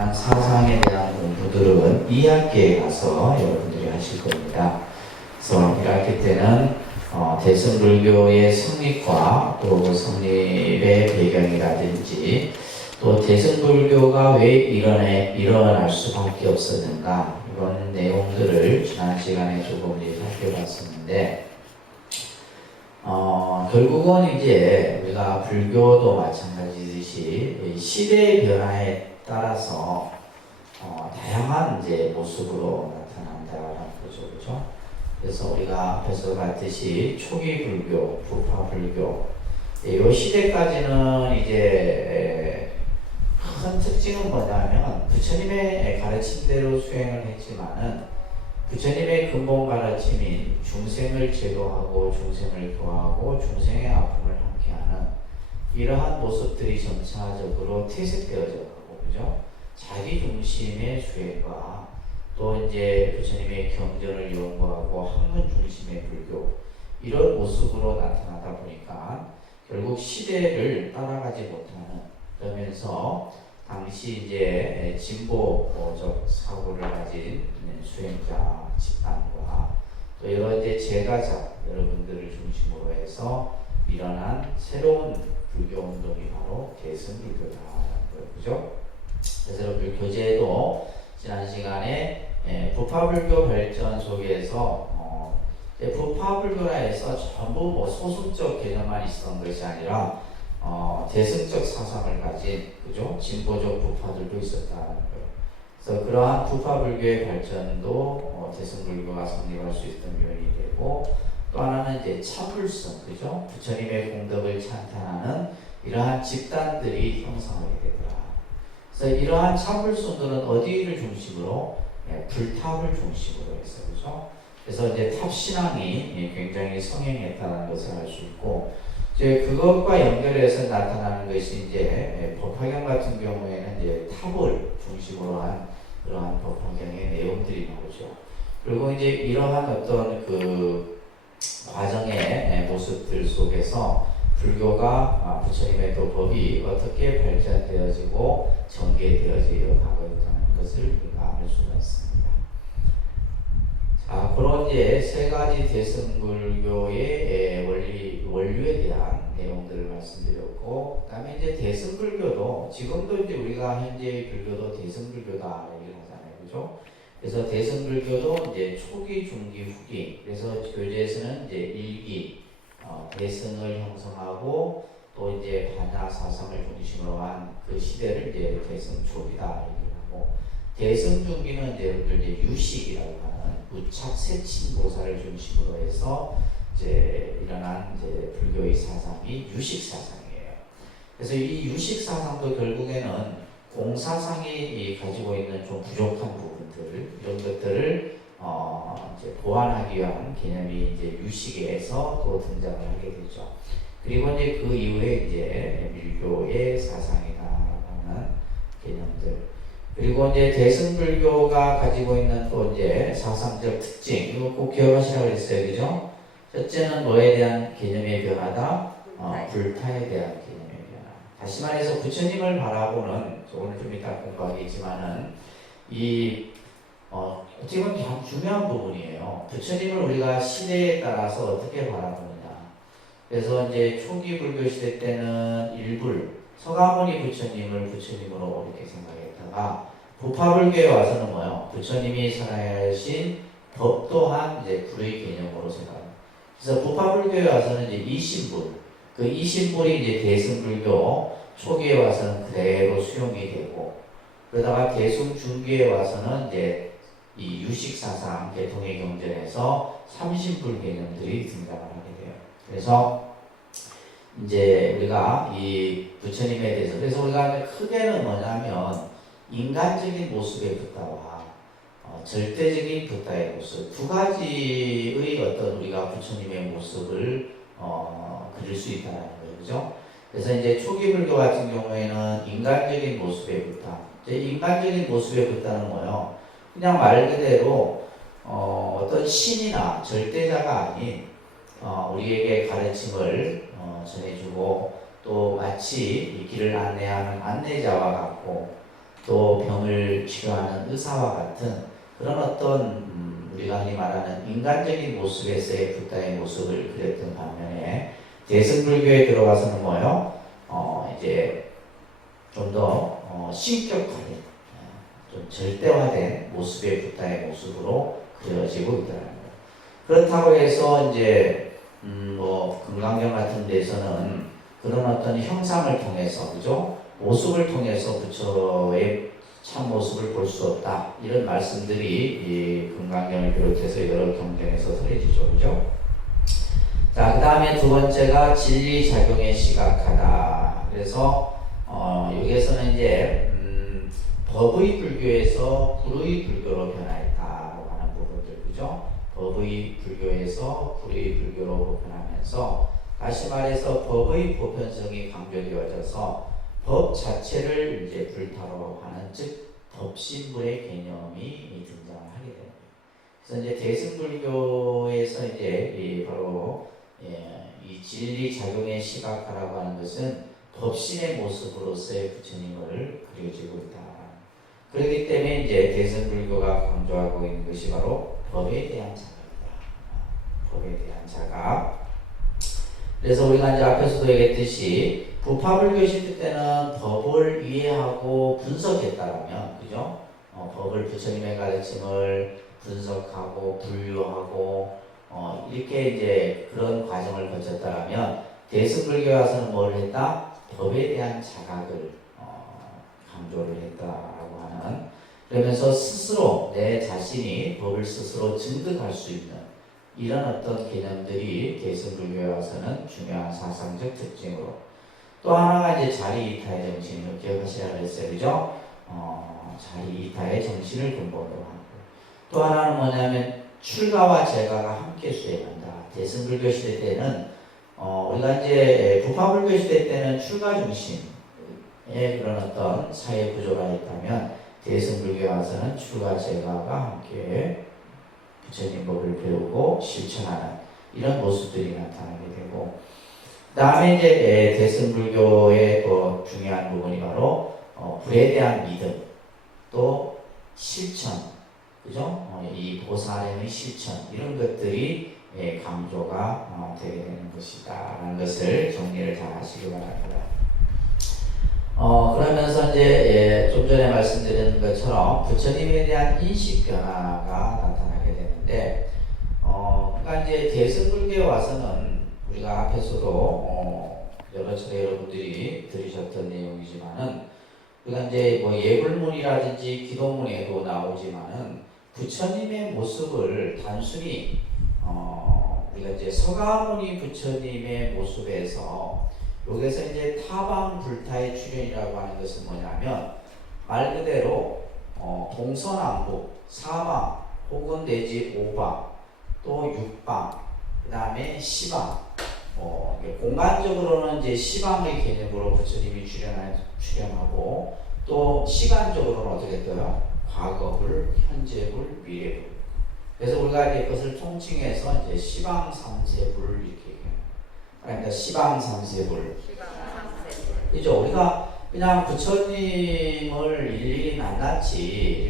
이러한 사상에 대한 공부들은 2학기에 가서 여러분들이 하실 겁니다. 그래서 1학기 때는 대승불교의 성립과 또 성립의 배경이라든지 또 대승불교가 왜 일어날 수밖에 없었는가 이런 내용들을 지난 시간에 조금 살펴봤었는데 결국은 이제 우리가 불교도 마찬가지듯이 시대의 변화에 따라서 다양한 이제 모습으로 나타난다라는 거죠, 그렇죠? 그래서 우리가 앞에서 봤듯이 초기 불교, 부파 불교, 이 시대까지는 이제 큰 특징은 뭐냐면 부처님의 가르침대로 수행을 했지만은 부처님의 근본 가르침인 중생을 제도하고 중생을 교화하고 중생의 아픔을 함께하는 이러한 모습들이 점차적으로 퇴색되어져 가고, 그죠? 자기 중심의 수행과 또 이제 부처님의 경전을 연구하고 학문 중심의 불교 이런 모습으로 나타나다 보니까 결국 시대를 따라가지 못하는 그러면서 당시 이제 진보적 사고를 가진 수행자 집단과 또 여러 이제 제가자 여러분들을 중심으로 해서 일어난 새로운 불교 운동이 바로 대승불교다라는 거예요, 그죠? 그래서 여러분 교재도 지난 시간에 부파불교 발전 속에서 부파불교라 해서 전부 소수적 개념만 있었던 것이 아니라 대승적 사상을 가진 그죠? 진보적 부파들도 있었다는 거예요. 그래서 그러한 부파불교의 발전도 대승불교가 성립할 수 있던 요인이 되고 또 하나는 이제 참불성, 그죠? 부처님의 공덕을 찬탄하는 이러한 집단들이 형성하게 되더라. 그래서 이러한 참불성들은 어디를 중심으로? 불탑을 중심으로 해서, 그죠? 그래서 이제 탑신앙이 굉장히 성행했다는 것을 알 수 있고, 이제 그것과 연결해서 나타나는 것이 이제 법화경 같은 경우에는 이제 탑을 중심으로 한 그러한 법화경의 내용들이 나오죠. 그리고 이제 이러한 어떤 그 과정의 모습들 속에서 불교가 부처님의 또 법이 어떻게 발전되어지고 전개되어져 가고 있다는 것을 우리가 알 수가 있습니다. 자, 그런 이제 세 가지 대승불교의 원류에 대한 내용들을 말씀드렸고, 그다음에 이제 대승불교도 지금도 이제 우리가 현재의 불교도 대승불교다 얘기를 하잖아요, 그죠? 그래서 대승불교도 이제 초기, 중기, 후기. 그래서 교재에서는 이제 일기, 대승을 형성하고 또 이제 반야 사상을 중심으로 한 그 시대를 이제 대승초기다 얘기를 하고, 대승중기는 이제 유식이라고 하는 무착 세친보살을 중심으로 해서 이제 일어난 이제 불교의 사상이 유식 사상이에요. 그래서 이 유식 사상도 결국에는 공사상이 가지고 있는 좀 부족한 부분들 이런 것들을 이제 보완하기 위한 개념이 이제 유식에서 또 등장을 하게 되죠. 그리고 이제 그 이후에 이제 밀교의 사상이다라는 개념들. 그리고 이제 대승불교가 가지고 있는 또 이제 사상적 특징, 이거 꼭 기억하시라고 했어요, 그죠? 첫째는 뭐에 대한 개념의 변화다? 불타에 대한 개념의 변화. 다시 말해서 부처님을 바라보는, 오늘 좀 이따 공부하겠지만은, 어떻게 보면 참 중요한 부분이에요. 부처님을 우리가 시대에 따라서 어떻게 바라보느냐. 그래서 이제 초기 불교 시대 때는 일불, 서가모니 부처님을 부처님으로 이렇게 생각했다가 부파불교에 와서는 뭐요? 부처님이 살아야하신 법 또한 이제 불의 개념으로 생각합니다. 그래서 부파불교에 와서는 이제 이신불, 그 이신불이 이제 대승불교 초기에 와서는 그대로 수용이 되고, 그러다가 대승중기에 와서는 이제 이 유식사상 대통의 경전에서 삼신불 개념들이 등장을 하게 돼요. 그래서 이제 우리가 이 부처님에 대해서, 그래서 우리가 크게는 뭐냐면 인간적인 모습의 붓다와 절대적인 붓다의 모습 두 가지의 어떤 우리가 부처님의 모습을 그릴 수 있다는 거예요, 그죠? 그래서 이제 초기 불교 같은 경우에는 인간적인 모습의 붓다. 이제 인간적인 모습의 붓다는 뭐예요? 그냥 말 그대로 어떤 신이나 절대자가 아닌 우리에게 가르침을 전해주고 또 마치 이 길을 안내하는 안내자와 같고 또 병을 치료하는 의사와 같은 그런 어떤 우리가 흔히 말하는 인간적인 모습에서의 붓다의 모습을 그렸던 반면에 대승불교에 들어가서는 뭐요? 이제 좀 더 신격화된, 좀 절대화된 모습의 붓다의 모습으로 그려지고 있더라는 거예요. 그렇다고 해서 이제 뭐 금강경 같은 데서는 그런 어떤 형상을 통해서, 그죠? 모습을 통해서 부처의 참 모습을 볼 수 없다, 이런 말씀들이 이 금강경을 비롯해서 여러 경전에서 설해지죠, 그죠? 자, 그 다음에 두 번째가 진리작용에 시각하다. 그래서 여기에서는 이제 법의 불교에서 불의 불교로 변화했다고 하는 부분들, 그죠? 법의 불교에서 불의 불교로 변하면서, 다시 말해서 법의 보편성이 강조되어져서 법 자체를 이제 불타로 하는, 즉 법신불의 개념이 등장을 하게 됩니다. 그래서 이제 대승불교에서 이제 바로 이 진리 작용의 시각화라고 하는 것은 법신의 모습으로서의 부처님을 그려지고 있다. 그렇기 때문에 이제 대승불교가 강조하고 있는 것이 바로 법에 대한 자각이다. 법에 대한 자각. 그래서 우리가 이제 앞에서도 얘기했듯이 부파불교 시대 때는 법을 이해하고 분석했다라면, 그죠? 법을 부처님의 가르침을 분석하고 분류하고 이렇게 이제 그런 과정을 거쳤다라면, 대승불교에 와서는 뭘 했다? 법에 대한 자각을 강조를 했다라고 하는, 그러면서 스스로 내 자신이 법을 스스로 증득할 수 있는 이런 어떤 개념들이 대승불교에 와서는 중요한 사상적 특징으로, 또 하나가 이제 자리이타의 정신을 기억하시라고 했어요, 그죠? 자리이타의 정신을 근본으로 하고, 또 하나는 뭐냐면 출가와 제가가 함께 수행한다. 대승불교 시대 때는 우리가 이제 부파불교 시대 때는 출가 중심의 그런 어떤 사회 구조가 있다면, 대승불교에 와서는 출가 제가가 함께 부처님 법을 배우고 실천하는 이런 모습들이 나타나게 되고, 그 다음에 이제 대승불교의 또 중요한 부분이 바로 불에 대한 믿음, 또 실천, 그죠? 이 보살의 실천, 이런 것들이 강조가 되게 되는 것이다 라는 것을 정리를 잘 하시기 바랍니다. 그러면서 이제 좀 전에 말씀드린 것처럼 부처님에 대한 인식 변화가 나타나게 되는데, 그러니까 이제 대승불교에 와서는 우리가 앞에서도 여러 차례 여러분들이 들으셨던 내용이지만은, 우리가 이제 뭐 예불문이라든지 기도문에도 나오지만은 부처님의 모습을 단순히 우리가 이제 서가모니 부처님의 모습에서, 여기서 이제 타방 불타의 출현이라고 하는 것은 뭐냐면 말 그대로 동서남북, 사방 혹은 내지 오방, 또 육방, 그 다음에 시방, 공간적으로는 이제 시방의 개념으로 부처님이 출현하고, 또 시간적으로는 어떻게 떠요? 과거불, 현재불, 미래불. 그래서 우리가 이제 그것을 통칭해서 이제 시방삼세불 이렇게 얘기합니다. 그러니까 시방삼세불. 그죠? 우리가 그냥 부처님을 일일이 낱낱이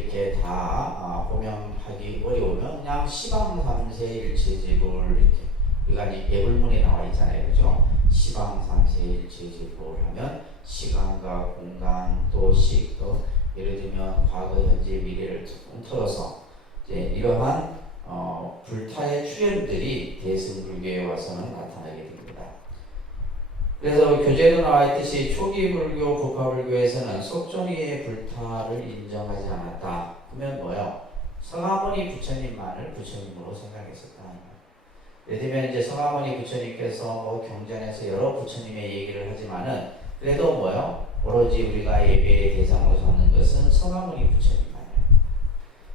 이렇게 다 호명하기 어려우면 그냥 시방삼세일체지불 이렇게, 우리가 이 예불문에 나와 있잖아요, 그죠? 시방삼세일체지불 하면 시간과 공간, 또 시, 또 예를 들면 과거, 현재, 미래를 쭉 털어서 이제 이러한 불타의 출현들이 대승불교에 와서는 나타나게 됩니다. 그래서 교재에도 나와 있듯이 초기 불교, 부파불교에서는 속존이의 불타를 인정하지 않았다. 그러면 뭐요? 서가모니 부처님만을 부처님으로 생각했었다. 예를 들면 이제 서가모니 부처님께서 경전에서 여러 부처님의 얘기를 하지만은, 그래도 뭐요? 오로지 우리가 예배의 대상으로 삼는 것은 서가모니 부처님만이에요.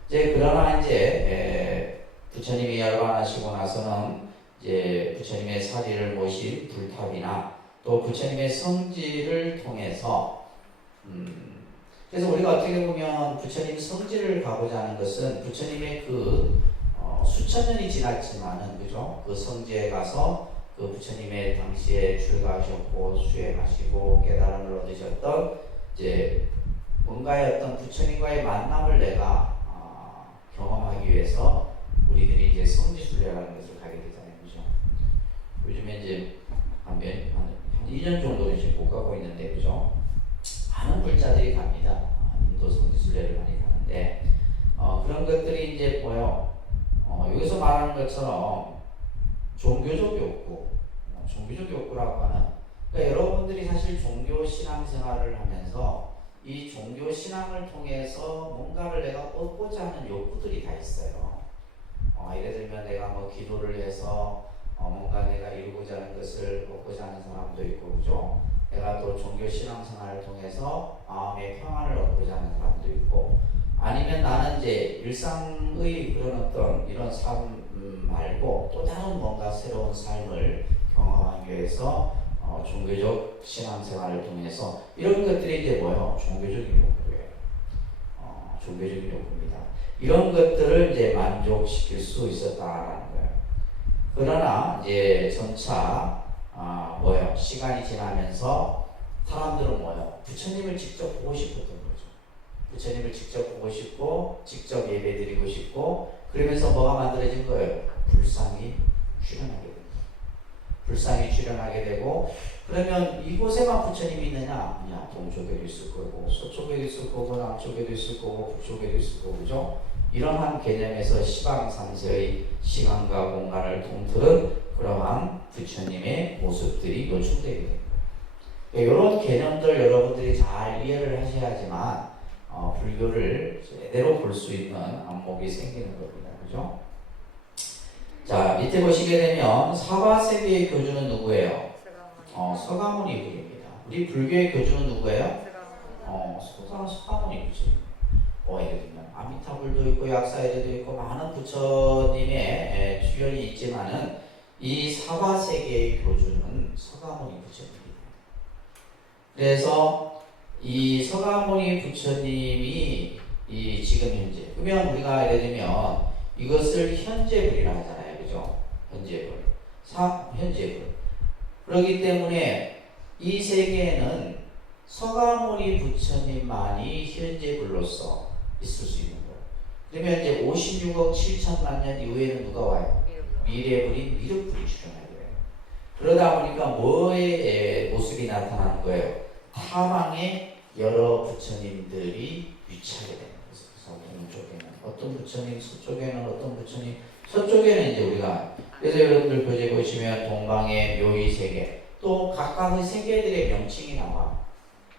이제 그러나 이제 부처님이 열반하시고 나서는 이제 부처님의 사리를 모신 불탑이나 또 부처님의 성지를 통해서 그래서 우리가 어떻게 보면 부처님 성지를 가고자 하는 것은 부처님의 그 수천 년이 지났지만은, 그죠? 그 성지에 가서 그 부처님의 당시에 출가하셨고 수행하시고 깨달음을 얻으셨던 이제 뭔가의 어떤 부처님과의 만남을 내가 경험하기 위해서 우리들이 이제 성지순례라는 것을 가게 되잖아요. 그죠? 요즘에 이제 한 2년 정도는 지금 못 가고 있는데, 그죠? 많은 불자들이 갑니다. 인도 성지순례를 많이 가는데, 그런 것들이 이제 뭐요? 여기서 말하는 것처럼 종교적 욕구, 종교적 욕구라고 하는, 그러니까 여러분들이 사실 종교 신앙 생활을 하면서 이 종교 신앙을 통해서 뭔가를 내가 얻고자 하는 욕구들이 다 있어요. 예를 들면 내가 뭐 기도를 해서 뭔가 내가 이루고자 하는 것을 얻고자 하는 사람도 있고, 그죠? 내가 또 종교 신앙 생활을 통해서 마음의 평안을 얻고자 하는 사람도 있고, 아니면 나는 이제 일상의 그런 어떤 이런 삶 말고 또 다른 뭔가 새로운 삶을 경험하기 위해서 종교적 신앙생활을 통해서 이런 것들이 이제 뭐예요? 종교적인 욕구예요. 종교적인 욕구입니다. 이런 것들을 이제 만족시킬 수 있었다라는 거예요. 그러나 이제 점차 뭐예요? 시간이 지나면서 사람들은 뭐예요? 부처님을 직접 보고 싶었던 거죠. 부처님을 직접 보고 싶고 직접 예배드리고 싶고, 그러면서 뭐가 만들어진 거예요? 불상이 출현하게 됩니다. 불상이 출현하게 되고, 그러면 이곳에만 부처님이 있느냐? 아니야. 동쪽에도 있을 거고 서쪽에도 있을 거고 남쪽에도 있을 거고 북쪽에도 있을 거고, 그죠? 이러한 개념에서 시방 3세의 시간과 공간을 통틀은 그러한 부처님의 모습들이 노출되게 됩니다. 이런 개념들 여러분들이 잘 이해를 하셔야지만 불교를 제대로 볼 수 있는 안목이 생기는 겁니다. 그죠? 자, 밑에 보시게 되면 사바세계의 교주는 누구예요? 서가모니 부입니다. 우리 불교의 교주는 누구예요? 서가모니 부처님. 예를 들면 아미타불도 있고 약사에도 있고 많은 부처님의 주연이 있지만은 이 사바세계의 교주는 서가모니 부처님입니다. 그래서 이 서가모니 부처님이 이 지금 현재, 그러면 우리가 예를 들면 이것을 현재불이라 하잖아요. 그죠? 현재불. 현재불. 그렇기 때문에 이 세계에는 서가모니 부처님만이 현재불로서 있을 수 있는 거예요. 그러면 이제 56억 7천만 년 이후에는 누가 와요? 미래불인 미륵불이 출현하게 돼요. 그러다 보니까 뭐의 모습이 나타나는 거예요? 타망의 여러 부처님들이 위치하게 되는 거죠. 그래서 동쪽에는 어떤 부처님, 서쪽에는 어떤 부처님, 서쪽에는 이제 우리가, 그래서 여러분들 교재 보시면 동방의 묘의세계, 또 각각의 세계들의 명칭이 나와.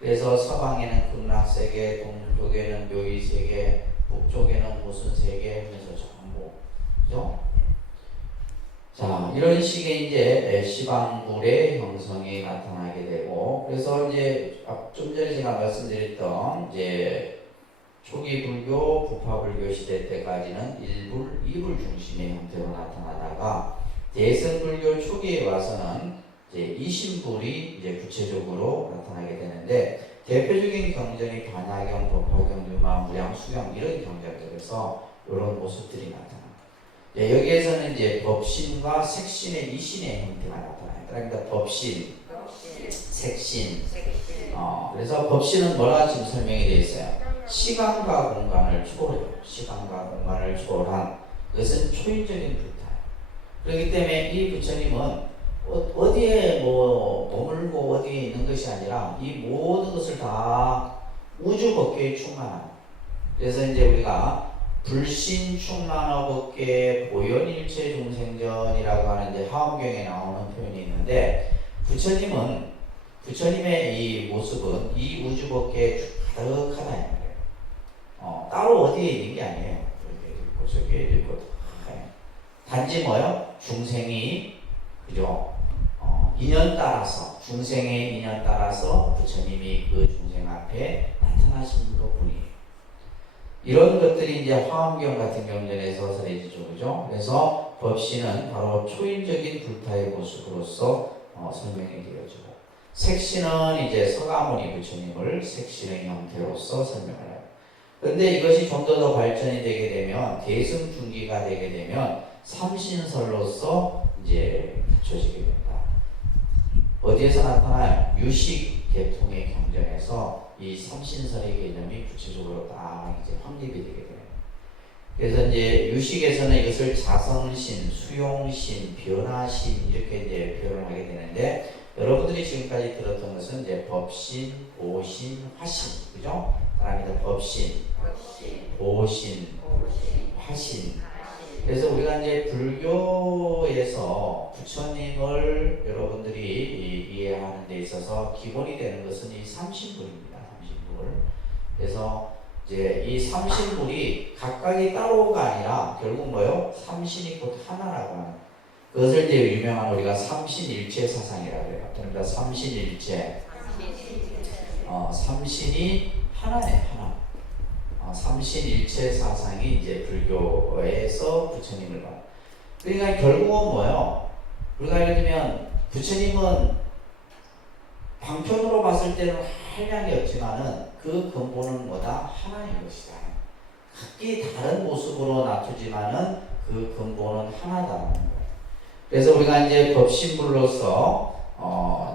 그래서 서방에는 극락세계, 동쪽에는 묘의세계, 북쪽에는 무슨 세계 하면서 전부, 그죠? 자, 이런 식의 이제 시방불의 형성이 나타나게 되고, 그래서 이제 좀 전에 제가 말씀드렸던 이제 초기 불교, 부파 불교 시대 때까지는 1불, 2불 중심의 형태로 나타나다가 대승불교 초기에 와서는 이제 이신불이 이제 구체적으로 나타나게 되는데, 대표적인 경전이 반야경, 법화경, 유마, 무량, 수경 이런 경전들에서 이런 모습들이 나타납니다. 여기에서는 이제 법신과 색신의 이신의 형태가 나타나요. 그러니까 법신, 색신. 그래서 법신은 뭐라 지금 설명이 되어 있어요? 시간과 공간을 초월해요. 시간과 공간을 초월한 그것은 초인적인 불타예요. 그렇기 때문에 이 부처님은 어디에 뭐 머물고 어디에 있는 것이 아니라 이 모든 것을 다 우주 법계에 충만한. 그래서 이제 우리가 불신 충만어 법계 보현일체 중생전이라고 하는 이제 하엄경에 나오는 표현이 있는데, 부처님의 이 모습은 이 우주 법계에 가득하다. 따로 어디에 있는 게 아니에요. 여기에도 있고 저기에도 있고 단지 뭐요? 중생이, 그죠? 인연 따라서, 중생의 인연 따라서 부처님이 그 중생 앞에 나타나신 것 뿐이에요. 이런 것들이 이제 화엄경 같은 경전에서 설해지죠. 그죠? 그래서 법신은 바로 초인적인 불타의 모습으로서 설명이 되어지고, 색신은 이제 서가모니 부처님을 색신의 형태로서 설명을 해요. 그런데 이것이 좀 더 발전이 되게 되면, 대승중기가 되게 되면 삼신설로서 이제 갖춰지게 됩니다. 어디에서 나타나요? 유식, 계통의 경전에서 이 삼신설의 개념이 구체적으로 딱 이제 확립이 되게 돼요. 그래서 이제 유식에서는 이것을 자성신, 수용신, 변화신 이렇게 이제 표현을 하게 되는데, 여러분들이 지금까지 들었던 것은 이제 법신, 보신, 화신, 그죠? 그다음에 법신, 보신, 화신. 그래서 우리가 이제 불교에서 부처님을 여러분들이 이해하는 데 있어서 기본이 되는 것은 이 삼신불입니다. 삼신불. 그래서 이제 이 삼신불이 각각이 따로가 아니라 결국 뭐요? 삼신이 곧 하나라고 하는. 그것을 이제 유명한 우리가 삼신일체 사상이라고 해요. 그러니까 삼신일체. 삼신이 하나네, 하나. 삼신일체 사상이 이제 불교에서 부처님을 봐. 그러니까 결국은 뭐예요? 우리가 예를 들면 부처님은 방편으로 봤을 때는 한량이 없지만은 그 근본은 뭐다? 하나인 것이다. 각기 다른 모습으로 나타지만은 그 근본은 하나다라는 거예요. 그래서 우리가 이제 법신불로서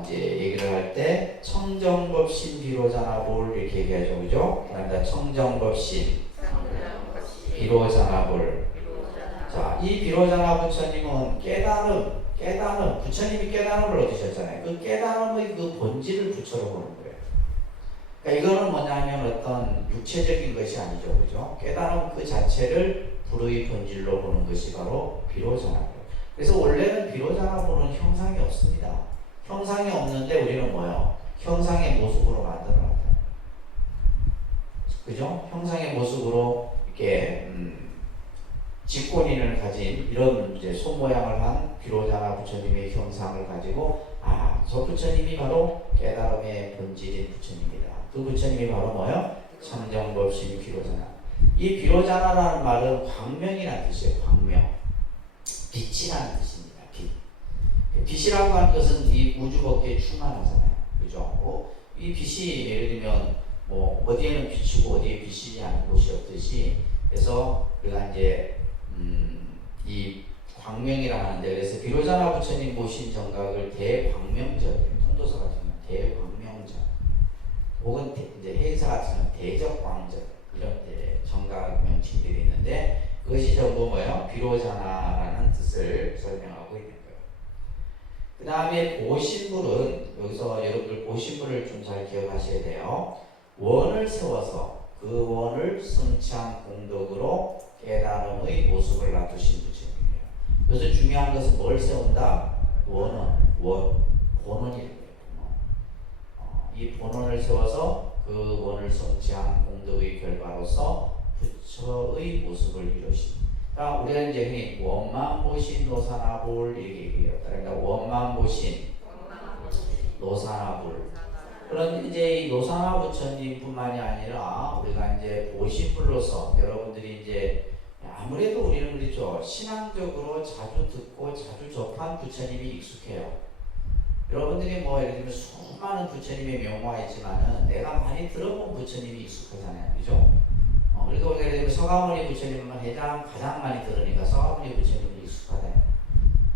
이제 얘기를 할 때 청정법신 비로자나불 이렇게 얘기하죠, 그죠? 그러니까 청정법신 비로자나불. 자, 이 비로자나 부처님은 깨달음, 부처님이 깨달음을 얻으셨잖아요. 그 깨달음의 그 본질을 부처로 보는 거예요. 그러니까 이거는 뭐냐면 어떤 육체적인 것이 아니죠, 그죠? 깨달음 그 자체를 불의 본질로 보는 것이 바로 비로자나불. 그래서 원래는 비로자나불은 형상이 없습니다. 형상이 없는데 우리는 뭐예요? 형상의 모습으로 만들어놨다. 그죠? 형상의 모습으로 이렇게 직권인을 가진 이런 이제 손 모양을 한 비로자나 부처님의 형상을 가지고 저 부처님이 바로 깨달음의 본질인 부처님이다. 그 부처님이 바로 뭐예요? 청정법신 비로자나. 이 비로자나라는 말은 광명이라는 뜻이에요. 광명. 빛이라는 뜻입니다. 빛. 빛이라고 하는 것은 이 우주법계에 충만하잖아요. 그죠? 이 빛이 예를 들면 뭐 어디에는 빛이고 어디에 빛이지 않은 곳이 없듯이, 그래서 우리가 이제 이 광명이라 하는데, 그래서 비로자나 부처님 모신 정각을 대광명전, 통도서 같은 경우는 대광명전, 혹은 이제 해인사 같은 경우는 대적광전, 이런 정각 명칭들이 있는데 그것이 전부 뭐예요? 비로자나라는 뜻을 설명하고 있는 거예요. 그 다음에 보신불은, 여기서 여러분들 보신불을 좀 잘 기억하셔야 돼요. 원을 세워서 그 원을 성취한 공덕으로 깨달음의 모습을 놔두신 부처님이에요. 그래서 중요한 것은 뭘 세운다? 본원이라고 해요. 이 본원을 세워서 그 원을 성취한 공덕의 결과로서 부처의 모습을 이루십니다. 그러니까 우리가 이제 흔히 원만보신 노사나불 이렇게 얘기해요. 그러니까 원만보신 노사나불. 그런 이제 이 노사나 부처님뿐만이 아니라 우리가 이제 보신불로서 여러분들이 이제 아무래도 우리는 그렇죠, 신앙적으로 자주 듣고 자주 접한 부처님이 익숙해요. 여러분들이 뭐 예를 들면 수많은 부처님의 명화가 있지만은 내가 많이 들어본 부처님이 익숙하잖아요, 그죠? 그리고 우리가 예를 들면 서가모니 부처님은 가장 많이 들으니까 서가모니 부처님이 익숙하다.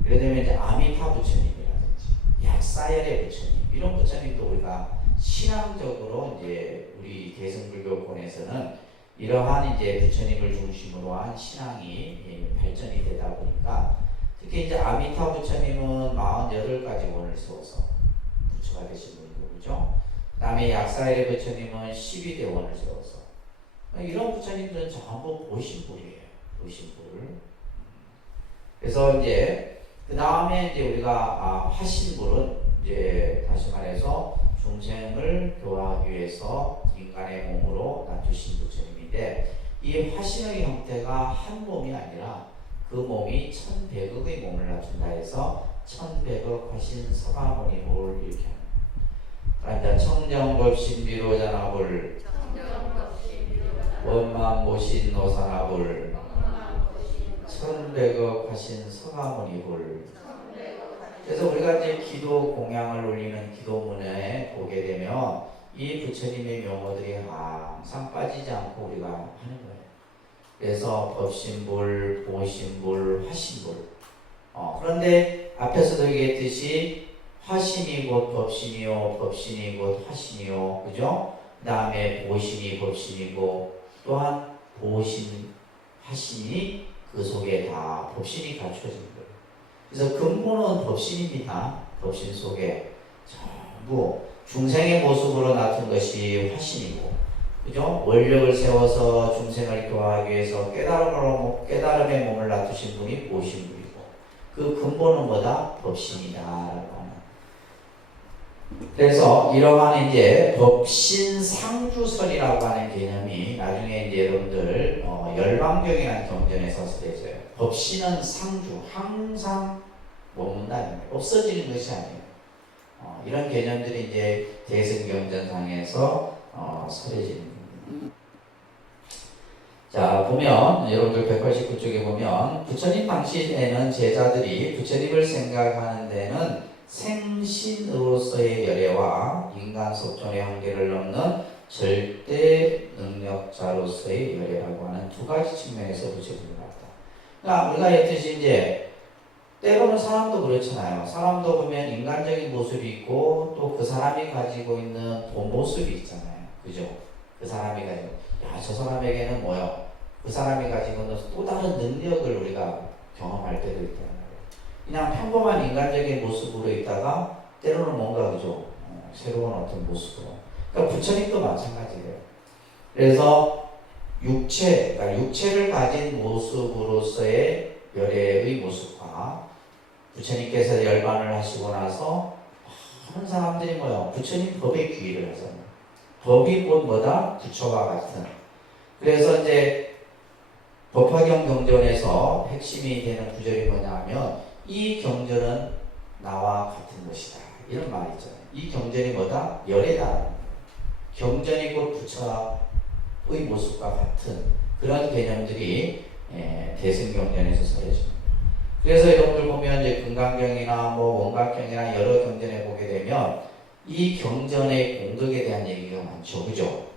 예를 들면 이제 아미타 부처님이라든지 약사열의 부처님, 이런 부처님도 우리가 신앙적으로 이제 우리 대승불교권에서는 이러한 이제 부처님을 중심으로 한 신앙이 발전이 되다 보니까, 특히 이제 아미타 부처님은 48가지 원을 세워서 부처가 되신 분이고, 그죠? 그 다음에 약사열의 부처님은 12대 원을 세워서, 이런 부처님들은 전부 보신불이에요. 보신불. 그래서 이제 그 다음에 이제 우리가 화신불은 이제 다시 말해서 중생을 교화하기 위해서 인간의 몸으로 놔두신 부처님인데, 이 화신의 형태가 한 몸이 아니라 그 몸이 1100억의 몸을 놔둔다 해서 1100억 화신 서가모니불 이렇게 합니다. 그러니까 청정법신 비로자나불, 원만보신 노사나불, 1100억 화신 서가모니불. 그래서 우리가 이제 기도 공양을 올리는 기도문에 보게 되면 이 부처님의 명호들이 항상 빠지지 않고 우리가 하는 거예요. 그래서 법신불, 보신불, 화신불. 그런데 앞에서도 얘기했듯이 화신이 곧 법신이요, 법신이 곧 화신이요, 그죠? 그 다음에 보신이 법신이고, 또한 보신, 화신이 그 속에 다 법신이 갖춰진 거예요. 그래서 근본은 법신입니다. 법신 속에 전부 중생의 모습으로 나타난 것이 화신이고, 그죠? 원력을 세워서 중생을 교화하기 위해서 깨달음의 몸을 놔두신 분이 보신 분이고, 그 근본은 뭐다? 법신이다라고 하는. 그래서 이러한 이제 법신상주설이라고 하는 개념이 나중에 이제 여러분들 열방경이라는 경전에서 쓰여져요. 법신은 상주, 항상 머문다는 거예요. 없어지는 것이 아니에요. 이런 개념들이 이제 대승경전상에서 쓰여지는 겁니다. 자, 보면 여러분들 189쪽에 보면 부처님 당시에는 제자들이 부처님을 생각하는 데는 생신으로서의 열애와 인간 속존의 한계를 넘는 절대 능력자로서의 열애라고 하는 두 가지 측면에서 부처님을 봤다. 그러니까 우리가 했듯이 이제 때로는 사람도 그렇잖아요. 사람도 보면 인간적인 모습이 있고 또 그 사람이 가지고 있는 본 모습이 있잖아요. 그죠? 그 사람이 가지고 야, 저 사람에게는 뭐요? 그 사람이 가지고 있는 또 다른 능력을 우리가 경험할 때도 있다는 거예요. 그냥 평범한 인간적인 모습으로 있다가 때로는 뭔가 그죠? 새로운 어떤 모습으로. 그러니까 부처님도 마찬가지예요. 그래서 그러니까 육체를 가진 모습으로서의 열애의 모습과 부처님께서 열반을 하시고 나서 많은 사람들이 뭐요? 부처님 법에 귀의를 하잖아요. 법이 곧 뭐다? 부처와 같은. 그래서 이제 법화경 경전에서 핵심이 되는 구절이 뭐냐 하면 이 경전은 나와 같은 것이다. 이런 말이 있잖아요. 이 경전이 뭐다? 열애다. 경전이 곧 부처의 모습과 같은 그런 개념들이 대승경전에서 쓰여집니다. 그래서 여러분들 보면 이제 금강경이나 뭐 원각경이나 여러 경전에 보게 되면 이 경전의 공덕에 대한 얘기가 많죠. 그죠?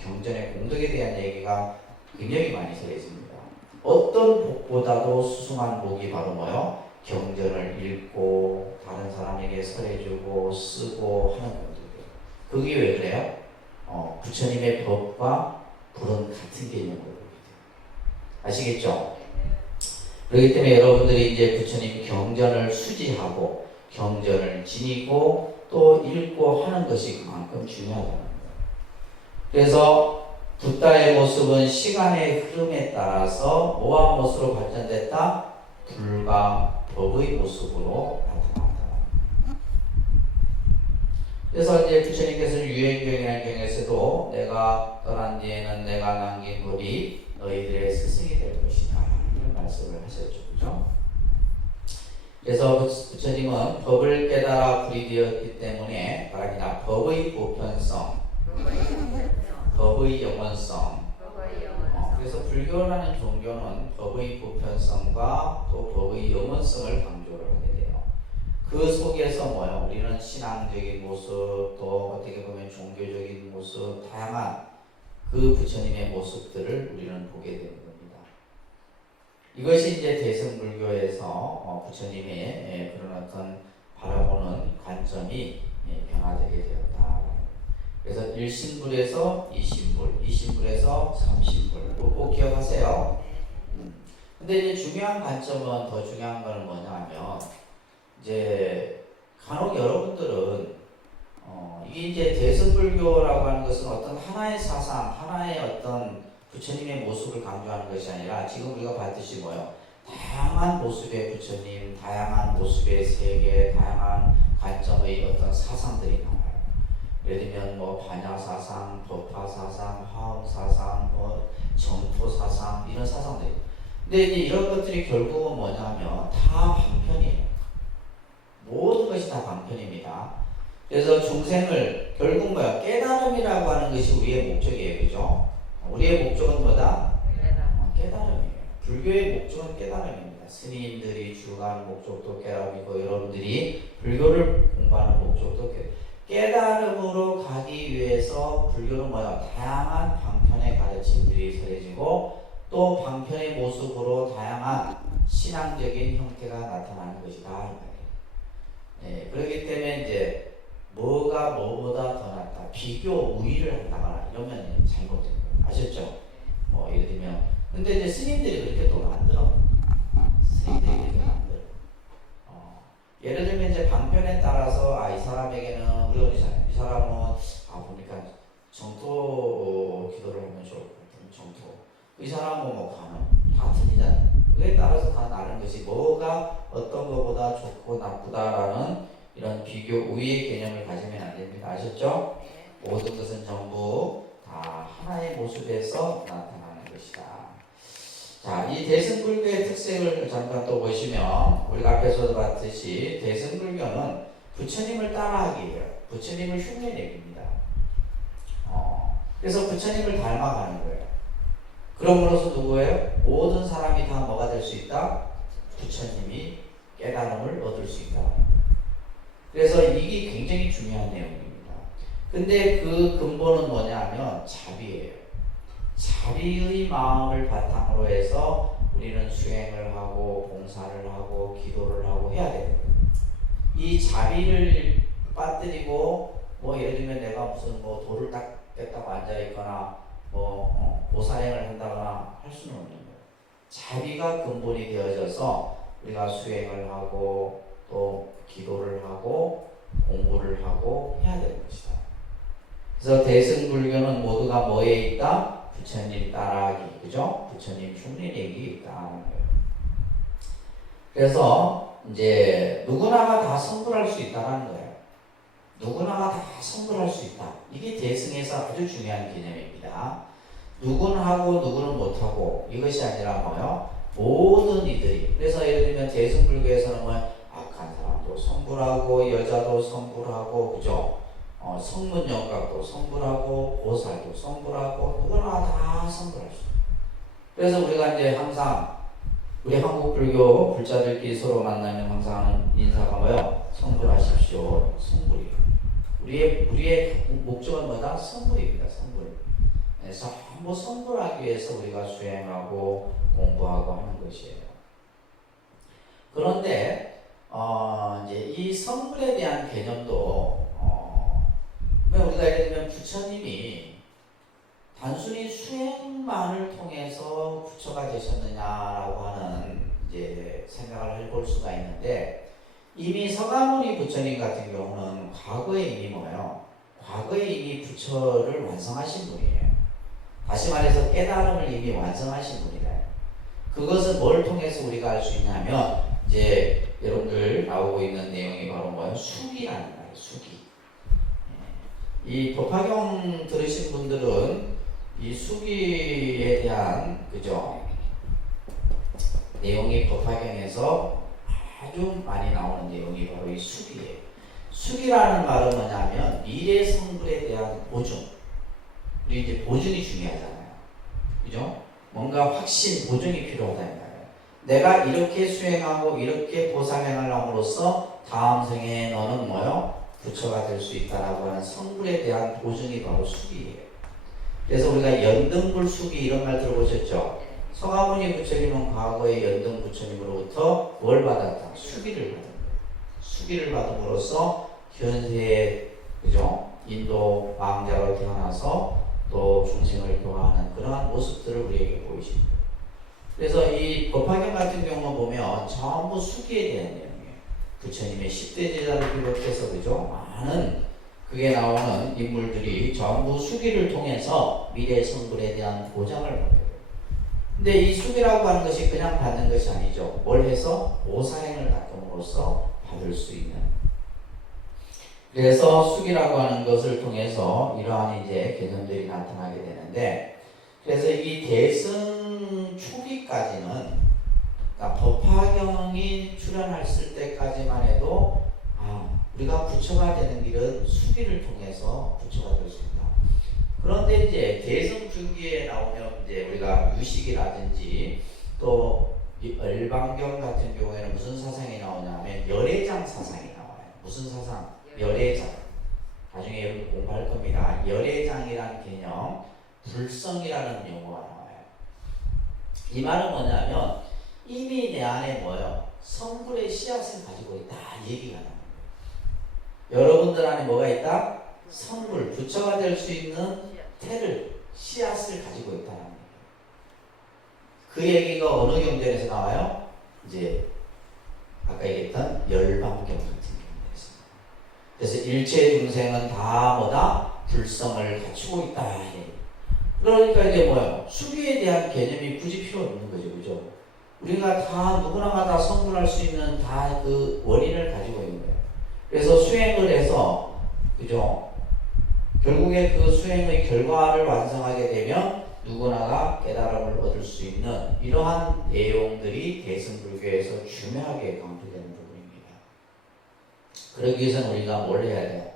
경전의 공덕에 대한 얘기가 굉장히 많이 쓰여집니다. 어떤 복보다도 수승한 복이 바로 뭐요? 경전을 읽고 다른 사람에게 설해주고 쓰고 하는 공덕이에요. 그게 왜 그래요? 부처님의 법과 불은 같은 개념으로 아시겠죠? 그렇기 때문에 여러분들이 이제 부처님 경전을 수지하고 경전을 지니고 또 읽고 하는 것이 그만큼 중요하다는 거예요. 그래서 붓다의 모습은 시간의 흐름에 따라서 뭐와 무엇으로 발전됐다? 불과 법의 모습으로 나타난다. 그래서 이제 부처님께서 유행경이라는 경에서도 내가 떠난 뒤에는 내가 남긴 법이 너희들의 스승이 될 것이다. 이런 말씀을 하셨죠. 그죠? 그래서 부처님은 법을 깨달아 불이 되었기 때문에 말합니다. 법의 보편성, 법의 영원성. 그래서 불교라는 종교는 법의 보편성과 또 법의 영원성을 강조를 하게 돼요. 그 속에서 뭐요? 우리는 신앙적인 모습, 또 어떻게 보면 종교적인 모습, 다양한 그 부처님의 모습들을 우리는 보게 되는 겁니다. 이것이 이제 대승불교에서 부처님의 그런 어떤 바라보는 관점이 변화되게 되었다. 그래서 1신불에서 2신불, 2신불에서 3신불 꼭 기억하세요. 근데 이제 중요한 관점은 더 중요한 건 뭐냐면 이제 간혹 여러분들은 이게 이제 대승불교라고 하는 것은 어떤 하나의 사상, 하나의 어떤 부처님의 모습을 강조하는 것이 아니라 지금 우리가 봤듯이 뭐요? 다양한 모습의 부처님, 다양한 모습의 세계, 다양한 관점의 어떤 사상들이 나와요. 예를 들면 뭐 반야사상, 법화사상, 화엄사상, 뭐 정토사상 이런 사상들이. 근데 이제 이런 것들이 결국은 뭐냐면 다 방편이에요. 모든 것이 다 방편입니다. 그래서 중생을 결국 뭐야? 깨달음이라고 하는 것이 우리의 목적이에요. 그죠? 우리의 목적은 뭐다? 깨달음이에요. 불교의 목적은 깨달음입니다. 스님들이 주가는 목적도 깨달음이고 여러분들이 불교를 공부하는 목적도 깨달음으로 가기 위해서 불교는 뭐야? 다양한 방편의 가르침들이 설해지고 또 방편의 모습으로 다양한 신앙적인 형태가 나타나는 것이다. 예, 그렇기 때문에 이제 뭐가 뭐보다 더 낫다, 비교 우위를 한다거나 이러면 잘못된 거예요. 아셨죠? 뭐 예를 들면, 근데 이제 스님들이 그렇게 또 만들어. 스님들이 그렇게 만들어. 예를 들면 이제 방편에 따라서 이 사람에게는 우리가 그러잖아요. 이 사람은 보니까 정토 기도를 하면 좋을 것 같아요. 정토. 이 사람은 뭐 가는 다 틀리잖아요. 그에 따라서 다 다른 것이 뭐가 어떤 것보다 좋고 나쁘다라는 이런 비교 우위의 개념을 가지면 안 됩니다. 아셨죠? 모든 것은 전부 다 하나의 모습에서 나타나는 것이다. 자, 이 대승불교의 특색을 잠깐 또 보시면 우리가 앞에서도 봤듯이 대승불교는 부처님을 따라하기예요. 부처님을 흉내내기입니다. 그래서 부처님을 닮아가는 거예요. 그럼으로써 누구예요? 모든 사람이 다 뭐가 될 수 있다? 부처님이 깨달음을 얻을 수 있다. 그래서 이게 굉장히 중요한 내용입니다. 근데 그 근본은 뭐냐면 자비예요. 자비의 마음을 바탕으로 해서 우리는 수행을 하고 봉사를 하고 기도를 하고 해야 돼요. 이 자비를 빠뜨리고 뭐 예를 들면 내가 무슨 뭐 돌을 닦겠다고 앉아있거나 뭐 보살행을 한다거나 할 수는 없는 거예요. 자비가 근본이 되어져서 우리가 수행을 하고 또 기도를 하고 공부를 하고 해야 되는 것이다. 그래서 대승불교는 모두가 뭐에 있다? 부처님 따라하기, 그죠? 부처님 흉내내기 있다는 거예요. 그래서 이제 누구나가 다 성불할 수 있다는 거예요. 누구나가 다 성불할 수 있다. 이게 대승에서 아주 중요한 개념입니다. 누구는 하고 누구는 못하고 이것이 아니라 뭐요? 모든 이들이. 그래서 예를 들면 대승불교에서는 뭐요? 악한 사람도 성불하고 여자도 성불하고, 그죠? 성문영각도 성불하고 보살도 성불하고 누구나 다 성불할 수 있어요. 그래서 우리가 이제 항상 우리 한국 불교 불자들끼리 서로 만나면 항상 하는 인사가 뭐요? 성불하십시오. 성불이에요. 우리의 목적은 뭐다? 성불입니다. 성불. 그래서 한번 성불하기 위해서 우리가 수행하고 공부하고 하는 것이에요. 그런데 이제 이 성불에 대한 개념도 우리가 예를 들면 부처님이 단순히 수행만을 통해서 부처가 되셨느냐라고 하는 이제 생각을 해볼 수가 있는데, 이미 서가모니 부처님 같은 경우는 과거에 이미 뭐예요? 과거에 이미 부처를 완성하신 분이에요. 다시 말해서 깨달음을 이미 완성하신 분이다. 그것은 뭘 통해서 우리가 알 수 있냐면 이제 여러분들 나오고 있는 내용이 바로 뭐예요? 수기라는 거예요. 수기. 이 법화경 들으신 분들은 이 수기에 대한, 그죠? 내용이 법화경에서 아주 많이 나오는 내용이 바로 이 수기예요. 수기라는 말은 뭐냐면 미래 성불에 대한 보증. 우리 이제 보증이 중요하잖아요. 그죠? 뭔가 확신, 보증이 필요하다는 거예요. 내가 이렇게 수행하고 이렇게 보살행을 함으로써 다음 생에 너는 뭐요? 부처가 될 수 있다라고 하는 성불에 대한 보증이 바로 수기예요. 그래서 우리가 연등불 수기 이런 말 들어보셨죠? 서가모니 부처님은 과거에 연등 부처님으로부터 뭘 받았다? 수기를 받은 거예요. 수기를 받음으로써 현세에, 그죠? 인도 왕자로 태어나서 또 중생을 교화하는 그러한 모습들을 우리에게 보이십니다. 그래서 이 법화경 같은 경우는 보면 전부 수기에 대한 내용이에요. 부처님의 10대 제자를 비롯해서, 그죠? 많은 그게 나오는 인물들이 전부 수기를 통해서 미래 성불에 대한 보장을 받게 돼요. 근데 이 수기라고 하는 것이 그냥 받는 것이 아니죠. 뭘 해서? 보살행을 닦음으로써 받을 수 있는. 그래서 수기라고 하는 것을 통해서 이러한 이제 개념들이 나타나게 되는데, 그래서 이 대승 초기까지는, 그러니까 법화경이 출현했을 때까지만 해도 우리가 부처가 되는 길은 수기를 통해서 부처가 될 수 있다. 그런데 이제 대승 중기에 나오면 이제 우리가 유식이라든지 또 이 열반경 같은 경우에는 무슨 사상이 나오냐면 열애장 사상이 나와요. 무슨 사상? 열애장. 나중에 여러분 공부할 겁니다. 열애장이라는 개념, 불성이라는 용어가 나와요. 이 말은 뭐냐면 이미 내 안에 뭐예요? 성불의 씨앗을 가지고 있다 얘기가 나와요. 여러분들 안에 뭐가 있다? 성불, 부처가 될 수 있는 태를, 씨앗을 가지고 있다는 거예요. 그 얘기가 어느 경전에서 나와요? 이제 아까 얘기했던 열반경 같은 경우에서. 그래서 일체 중생은 다 뭐다? 불성을 갖추고 있다. 그러니까 이제 뭐예요? 수리에 대한 개념이 굳이 필요 없는 거죠, 그죠? 우리가 다 누구나가 다 성불할 수 있는 다 그 원인을 가지고 있는 거예요. 그래서 수행을 해서, 그죠? 결국에 그 수행의 결과를 완성하게 되면 누구나가 깨달음을 얻을 수 있는 이러한 내용들이 대승불교에서 중요하게 강조되는 부분입니다. 그러기 위해서는 우리가 뭘 해야 돼요?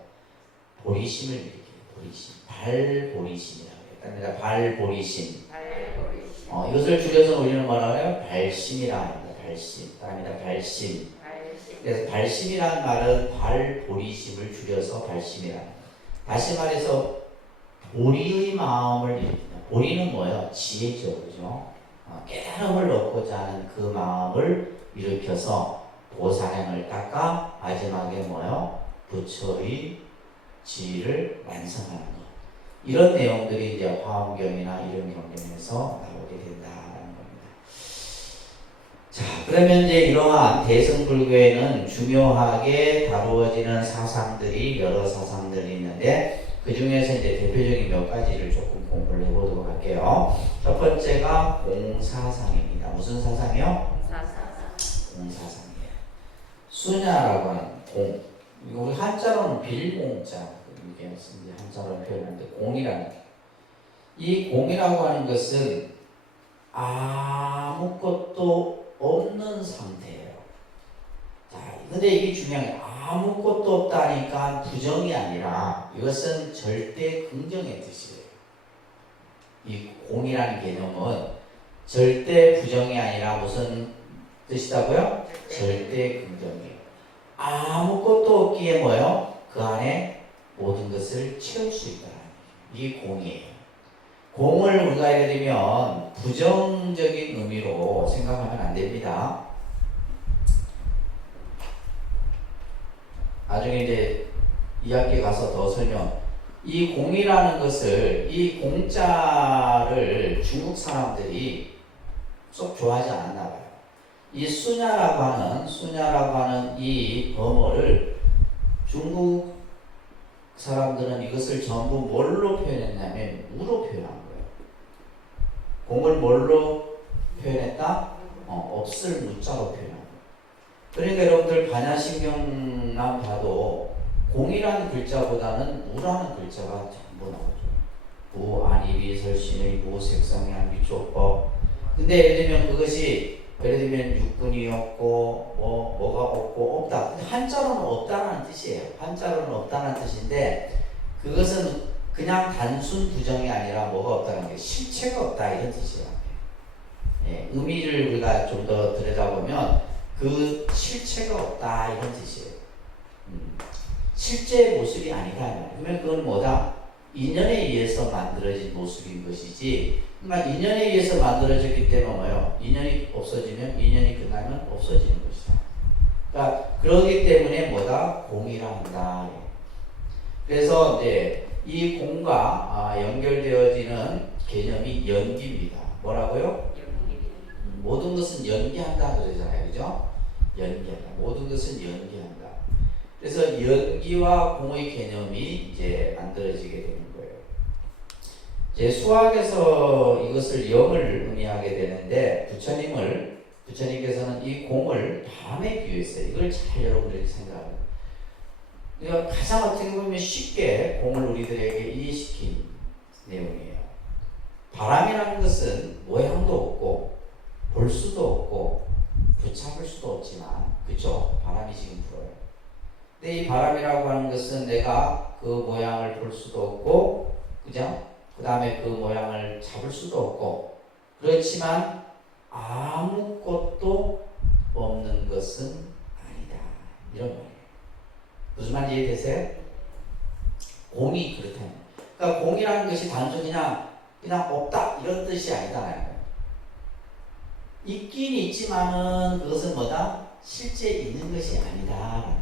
보리심을 일으켜요. 보리심. 발보리심이라고 합니다. 발보리심. 이것을 줄여서 우리는 뭐라고 해요? 발심이라 합니다. 발심. 다음이다. 발심. 그래서 발심이라는 말은 발보리심을 줄여서 발심이라 합니다. 다시 말해서 보리의 마음을 일으킨다. 보리는 뭐예요? 지혜죠. 그죠? 깨달음을 얻고자 하는 그 마음을 일으켜서 보살행을 닦아 마지막에 뭐예요? 부처의 지위를 완성하는 것. 이런 내용들이 이제 화엄경이나 이런 경전에서 나오게 된다는 겁니다. 자, 그러면 이제 이러한 대승불교에는 중요하게 다루어지는 사상들이 여러 사상들이 있는데 그 중에서 이제 대표적인 몇 가지를 조금 공부를 해보도록 할게요. 첫 번째가 공사상입니다. 무슨 사상이요? 공사상이에요. 수냐라고 하는 공. 이거 우리 한자로는 빌공자. 이게 한자로 표현하는데 공이라는 게. 이 공이라고 하는 것은 아무것도 없는 상태예요. 자, 근데 이게 중요한 게 아무것도 없다니까 부정이 아니라 이것은 절대 긍정의 뜻이에요. 이 공이라는 개념은 절대 부정이 아니라 무슨 뜻이다고요? 절대 긍정이에요. 아무것도 없기에 뭐예요? 그 안에 모든 것을 채울 수 있다. 이게 공이에요. 공을 우리가 예를 들면 부정적인 의미로 생각하면 안 됩니다. 나중에 이제 2학기 가서 더 설명. 이 공이라는 것을, 이 공자를 중국 사람들이 쏙 좋아하지 않았나 봐요. 이 수냐라고 하는 이 범어를 중국 사람들은 이것을 전부 뭘로 표현했냐면 무로 표현한 거예요. 공을 뭘로 표현했다? 없을 무자로 표현한 거예요. 그러니까 여러분들 반야신경만 봐도 공이라는 글자보다는 무라는 글자가 전부 나오죠. 무, 안이비, 설신의 무, 색성양, 미조법. 근데 예를 들면 그것이 예를 들면 육군이었고 뭐가 없고 없다. 한자로는 없다라는 뜻이에요. 한자로는 없다는 뜻인데 그것은 그냥 단순 부정이 아니라 뭐가 없다는 게 실체가 없다 이런 뜻이에요. 예, 의미를 우리가 좀 더 들여다보면 그 실체가 없다 이런 뜻이에요. 실제 모습이 아니다. 그러면 그건 뭐다? 인연에 의해서 만들어진 모습인 것이지. 그러니까 인연에 의해서 만들어졌기 때문에 뭐예요? 인연이 없어지면 인연이 끝나면 없어지는 것이다. 그러니까 그러기 때문에 뭐다? 공이라 한다. 그래서 이제 이 공과 연결되어지는 개념이 연기입니다. 뭐라고요? 모든 것은 연기한다 그러잖아요. 그죠? 연기한다. 모든 것은 연기한다. 그래서 연기와 공의 개념이 이제 만들어지게 되는 거예요. 이제 수학에서 이것을 영을 의미하게 되는데 부처님께서는 이 공을 바람에 비유했어요. 이걸 잘 여러분들이 생각합니다. 그러니까 가장 어떻게 보면 쉽게 공을 우리들에게 이해시킨 내용이에요. 바람이라는 것은 모양도 없고 볼 수도 없고 붙잡을 수도 없지만 그렇죠? 바람이 지금 불어요. 근데 이 바람이라고 하는 것은 내가 그 모양을 볼 수도 없고 그죠? 그 다음에 그 모양을 잡을 수도 없고 그렇지만 아무것도 없는 것은 아니다. 이런 말이에요. 무슨 말인지 이해되세요? 공이 그렇다는 거예요. 그러니까 공이라는 것이 단순히 그냥 없다 이런 뜻이 아니다. 있긴 있지만은 그것은 뭐다? 실제 있는 것이 아니다라는 거예요.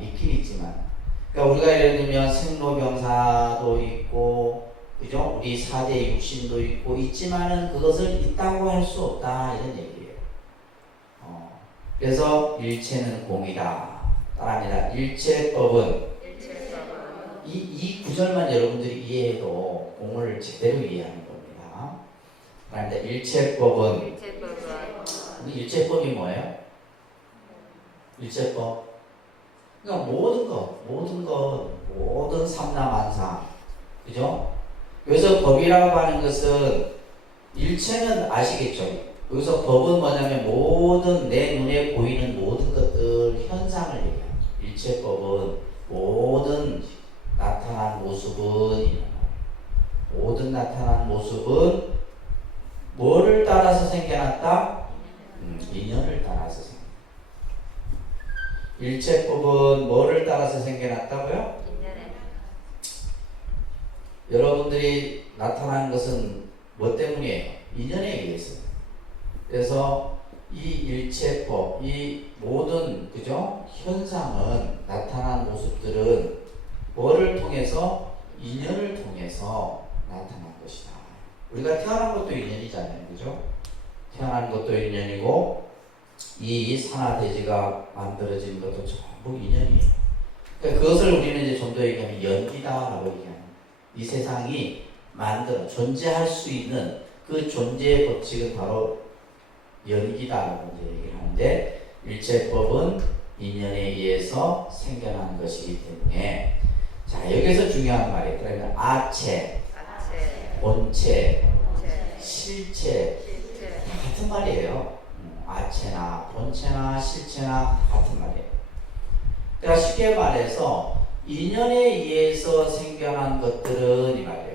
있긴 있지만. 그러니까 우리가 예를 들면 생로병사도 있고, 그죠? 우리 4대 육신도 있고, 있지만은 그것을 있다고 할 수 없다. 이런 얘기예요. 그래서 일체는 공이다. 따라합니다. 일체법은 이 구절만 여러분들이 이해해도 공을 제대로 이해하는 겁니다. 그런데 일체법은 일체법이 뭐예요? 일체법. 그러니까 모든 삼라만상, 그죠? 여기서 법이라고 하는 것은 일체는 아시겠죠? 여기서 법은 뭐냐면 모든 내 눈에 보이는 모든 것들 현상을 얘기합니다. 일체법은 모든 나타난 모습은 모든 나타난 모습은 뭐를 따라서 생겨났다? 인연을 따라서 생겨났다. 일체법은 뭐를 따라서 생겨났다고요? 여러분들이 나타난 것은 뭐 때문이에요? 인연에 의해서. 그래서 이 일체법, 이 모든 그죠? 현상은 나타난 모습들은 뭐를 통해서? 인연을 통해서 나타난 것이다. 우리가 태어난 것도 인연이잖아요. 그죠? 태어난 것도 인연이고 이 산하대지가 만들어진 것도 전부 인연이에요. 그러니까 그것을 우리는 이제 좀 더 얘기하면 연기다라고 얘기합니다. 이 세상이 만들어 존재할 수 있는 그 존재의 법칙은 바로 연기다라고 이제 얘기를 하는데 일체법은 인연에 의해서 생겨난 것이기 때문에 자 여기서 중요한 말이에요. 그러면 아체, 본체, 실체 다 같은 말이에요. 아체나 본체나 실체나 같은 말이에요. 그러니까 쉽게 말해서 인연에 의해서 생겨난 것들은 이 말이에요.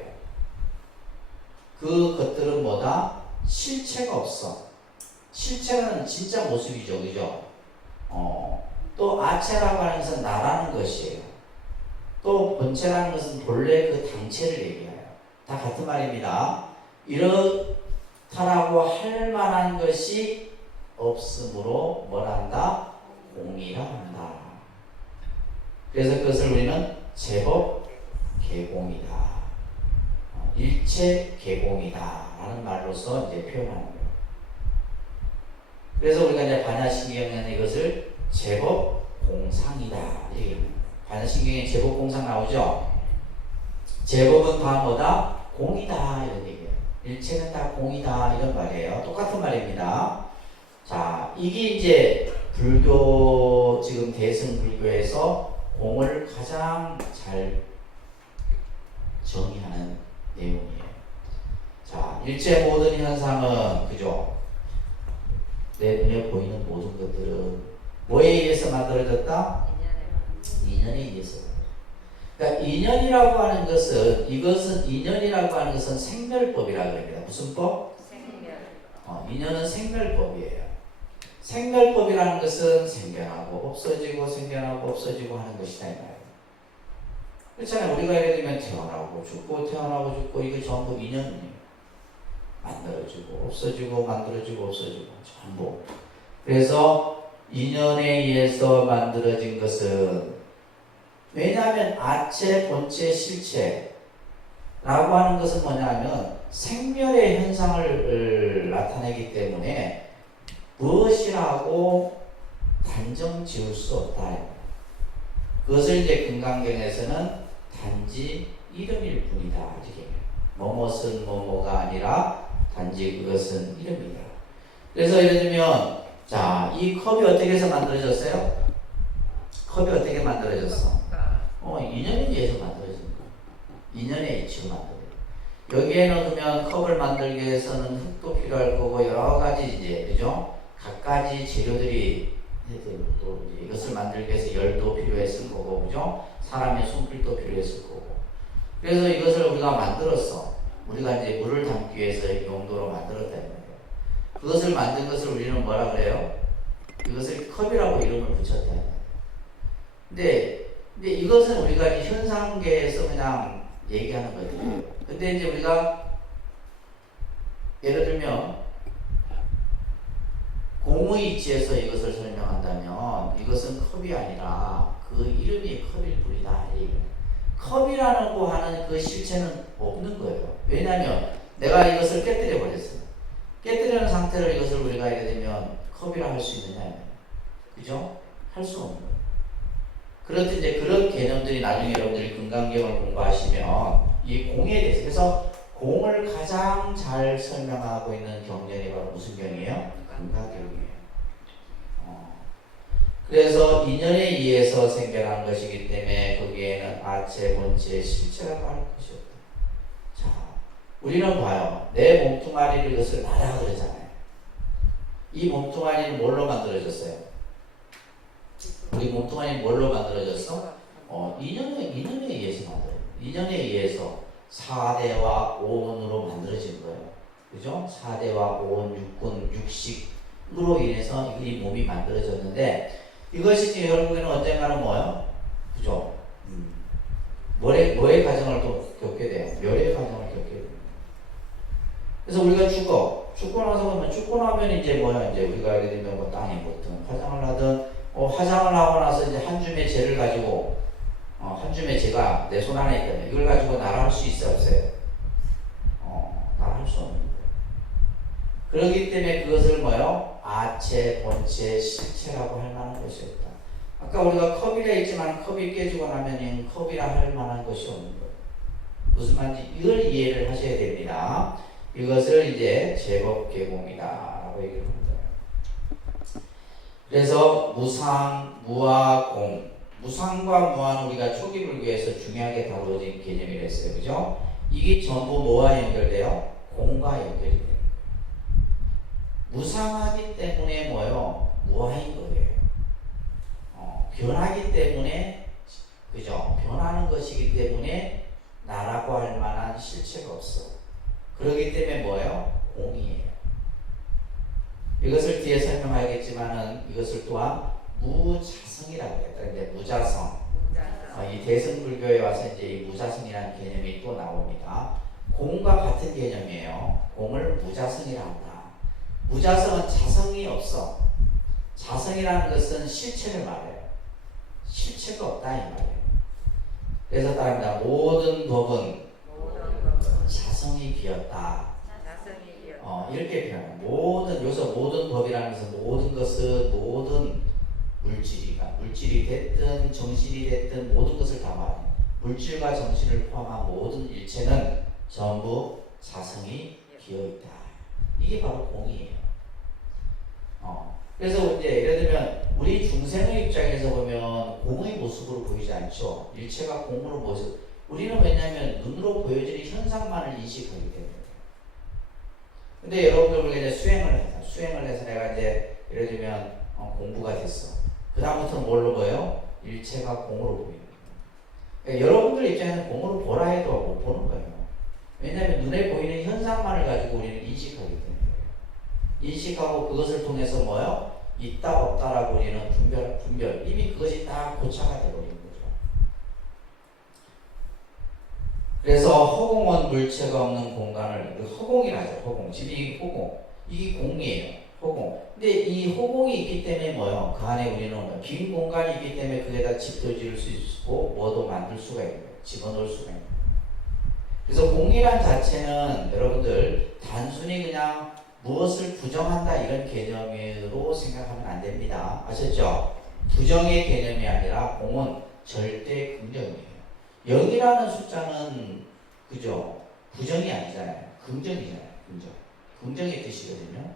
그 것들은 뭐다? 실체가 없어. 실체는 진짜 모습이죠. 그죠? 또 아체라고 하는 것은 나라는 것이에요. 또 본체라는 것은 본래 그 당체를 얘기해요. 다 같은 말입니다. 이렇다라고 할 만한 것이 없으므로 뭘 한다? 공이라 한다. 그래서 그것을 우리는 제법 개공이다. 일체 개공이다. 라는 말로서 이제 표현하는 거예요. 그래서 우리가 이제 반야신경에는 이것을 제법 공상이다. 반야신경에 제법 공상 나오죠? 제법은 다 뭐다? 공이다. 이런 얘기예요. 일체는 다 공이다. 이런 말이에요. 똑같은 말입니다. 자, 이게 이제 불교, 지금 대승불교에서 공을 가장 잘 정의하는 내용이에요. 자, 일체 모든 현상은, 그죠? 내 눈에 보이는 모든 것들은 뭐에 의해서 만들어졌다? 인연에 의해서. 그러니까 인연이라고 하는 것은, 인연이라고 하는 것은 생멸법이라고 합니다. 무슨 법? 인연은 생멸법이에요. 생멸법이라는 것은 생겨나고 없어지고 생겨나고 없어지고 하는 것이다 이 말이에요. 그렇잖아요. 우리가 예를 들면 태어나고 죽고 이게 전부 인연이에요. 만들어지고 없어지고 만들어지고 없어지고 전부. 그래서 인연에 의해서 만들어진 것은 왜냐하면 아체, 본체, 실체라고 하는 것은 뭐냐면 생멸의 현상을 나타내기 때문에 무엇이라고 단정 지을 수 없다. 그것을 이제 금강경에서는 단지 이름일 뿐이다. 이렇게 뭐뭇은 뭐뭐가 아니라 단지 그것은 이름이다. 그래서 예를 들면 자, 이 컵이 어떻게 해서 만들어졌어요? 컵이 어떻게 만들어졌어? 인연에 의해서 만들어진 거야. 인연에 의해서 만들어진 거야. 여기에 넣으면 컵을 만들기 위해서는 흙도 필요할 거고 여러 가지 이제 그죠? 각가지 재료들이 또 이것을 만들기 위해서 열도 필요했을 거고 그죠? 사람의 손길도 필요했을 거고. 그래서 이것을 우리가 만들었어. 우리가 이제 물을 담기 위해서 용도로 만들었다 말이에요. 그것을 만든 것을 우리는 뭐라 그래요? 이것을 컵이라고 이름을 붙였다. 근데 이것은 우리가 현상계에서 그냥 얘기하는 거죠. 근데 이제 우리가 예를 들면 공의 이치에서 이것을 설명한다면 이것은 컵이 아니라 그 그 이름이 컵일 뿐이다. 컵이라고 하는 그 실체는 없는 거예요. 왜냐하면 내가 이것을 깨뜨려 버렸어요. 깨뜨리는 상태로 이것을 우리가 하게 되면 컵이라 할 수 있느냐? 그죠? 할 수 없는 거예요. 그렇듯 이제 그런 개념들이 나중에 여러분들이 금강경을 공부하시면 이 공에 대해서, 그래서 공을 가장 잘 설명하고 있는 경전이 바로 무슨 경이에요? 금강경이에요. 그래서 인연에 의해서 생겨난 것이기 때문에 거기에는 아체, 본체, 실체라고 할 것이 없다. 자, 우리는 봐요. 내 몸뚱아리를 이것을 나라 그러잖아요. 이 몸뚱아리는 뭘로 만들어졌어요? 우리 몸뚱아리는 뭘로 만들어졌어? 인연에 의해서 만들어요. 인연에 의해서 4대와 5원으로 만들어진 거예요. 그죠? 4대와 5원, 6군, 육식으로 인해서 이 몸이 만들어졌는데 이것이 결국에는 언젠가는 뭐예요? 그죠? 뭐의 과정을 또 겪게 돼요? 멸의 과정을 겪게 돼요. 그래서 우리가 죽고 나서 보면 죽고 나면 이제 뭐야? 이제 우리가 알게 되면 뭐 땅에 묻든 화장을 하든 화장을 하고 나서 이제 한 줌의 죄를 가지고 한 줌의 죄가 내 손 안에 있거든요. 이걸 가지고 나라 할 수 있어 없어요? 나라 할 수 없는 거예요. 그렇기 때문에 그것을 뭐요? 아체, 본체, 실체라고 할 만한 것이 없다. 아까 우리가 컵이라 했지만 컵이 깨지고 나면 컵이라 할 만한 것이 없는 거예요. 무슨 말인지 이걸 이해를 하셔야 됩니다. 이것을 이제 제법계공이다 라고 얘기를 합니다. 그래서 무상, 무아, 공. 무상과 무아는 우리가 초기 불교에서 중요하게 다루어진 개념이라 했어요. 그죠? 이게 전부 뭐와 연결돼요? 공과 연결이 돼요. 무상하기 때문에 뭐요? 무아인 거예요. 변하기 때문에, 그죠? 변하는 것이기 때문에 나라고 할 만한 실체가 없어. 그렇기 때문에 뭐예요? 공이에요. 이것을 뒤에 설명하겠지만은 이것을 또한 무자성이라고 해요. 이제 무자성. 이 대승불교에 와서 이제 이 무자성이라는 개념이 또 나옵니다. 공과 같은 개념이에요. 공을 무자성이라 한다. 무자성은 자성이 없어. 자성이라는 것은 실체를 말해요. 실체가 없다 이 말이에요. 그래서 따릅니다. 모든 법은 자성이 비었다. 이렇게 표현해요. 모든 법이라는 것은 모든 것은 모든 물질이 됐든 정신이 됐든 모든 것을 다 말해요. 물질과 정신을 포함한 모든 일체는 전부 자성이 비어있다. 이게 바로 공이에요. 그래서 이제 예를 들면 우리 중생의 입장에서 보면 공의 모습으로 보이지 않죠. 일체가 공으로 모습. 우리는 왜냐하면 눈으로 보여지는 현상만을 인식하기 때문에. 근데 여러분들 우리가 이제 수행을 해서 내가 이제 예를 들면 공부가 됐어. 그 다음부터는 뭘로 보여요? 일체가 공으로 보이는 거예요. 그러니까 여러분들 입장에서는 공으로 보라 해도 못 보는 거예요. 왜냐하면 눈에 보이는 현상만을 가지고 우리는 인식하기 때문에. 인식하고 그것을 통해서 뭐요? 있다 없다라고 우리는 분별 이미 그것이 다 고차가 되어버리는 거죠. 그래서 허공은 물체가 없는 공간을 허공이라죠. 허공. 지금 이 허공. 이게 공이에요. 허공. 근데 이 허공이 있기 때문에 뭐요? 그 안에 우리는 빈 공간이 있기 때문에 그에다 집도 지을 수 있고 뭐도 만들 수가 있는 거예요. 집어넣을 수가 있는 거예요. 그래서 공이란 자체는 여러분들 단순히 그냥 무엇을 부정한다 이런 개념으로 생각하면 안 됩니다. 아셨죠? 부정의 개념이 아니라 공은 절대 긍정이에요. 0이라는 숫자는 그죠? 부정이 아니잖아요. 긍정이잖아요. 긍정의 뜻이거든요.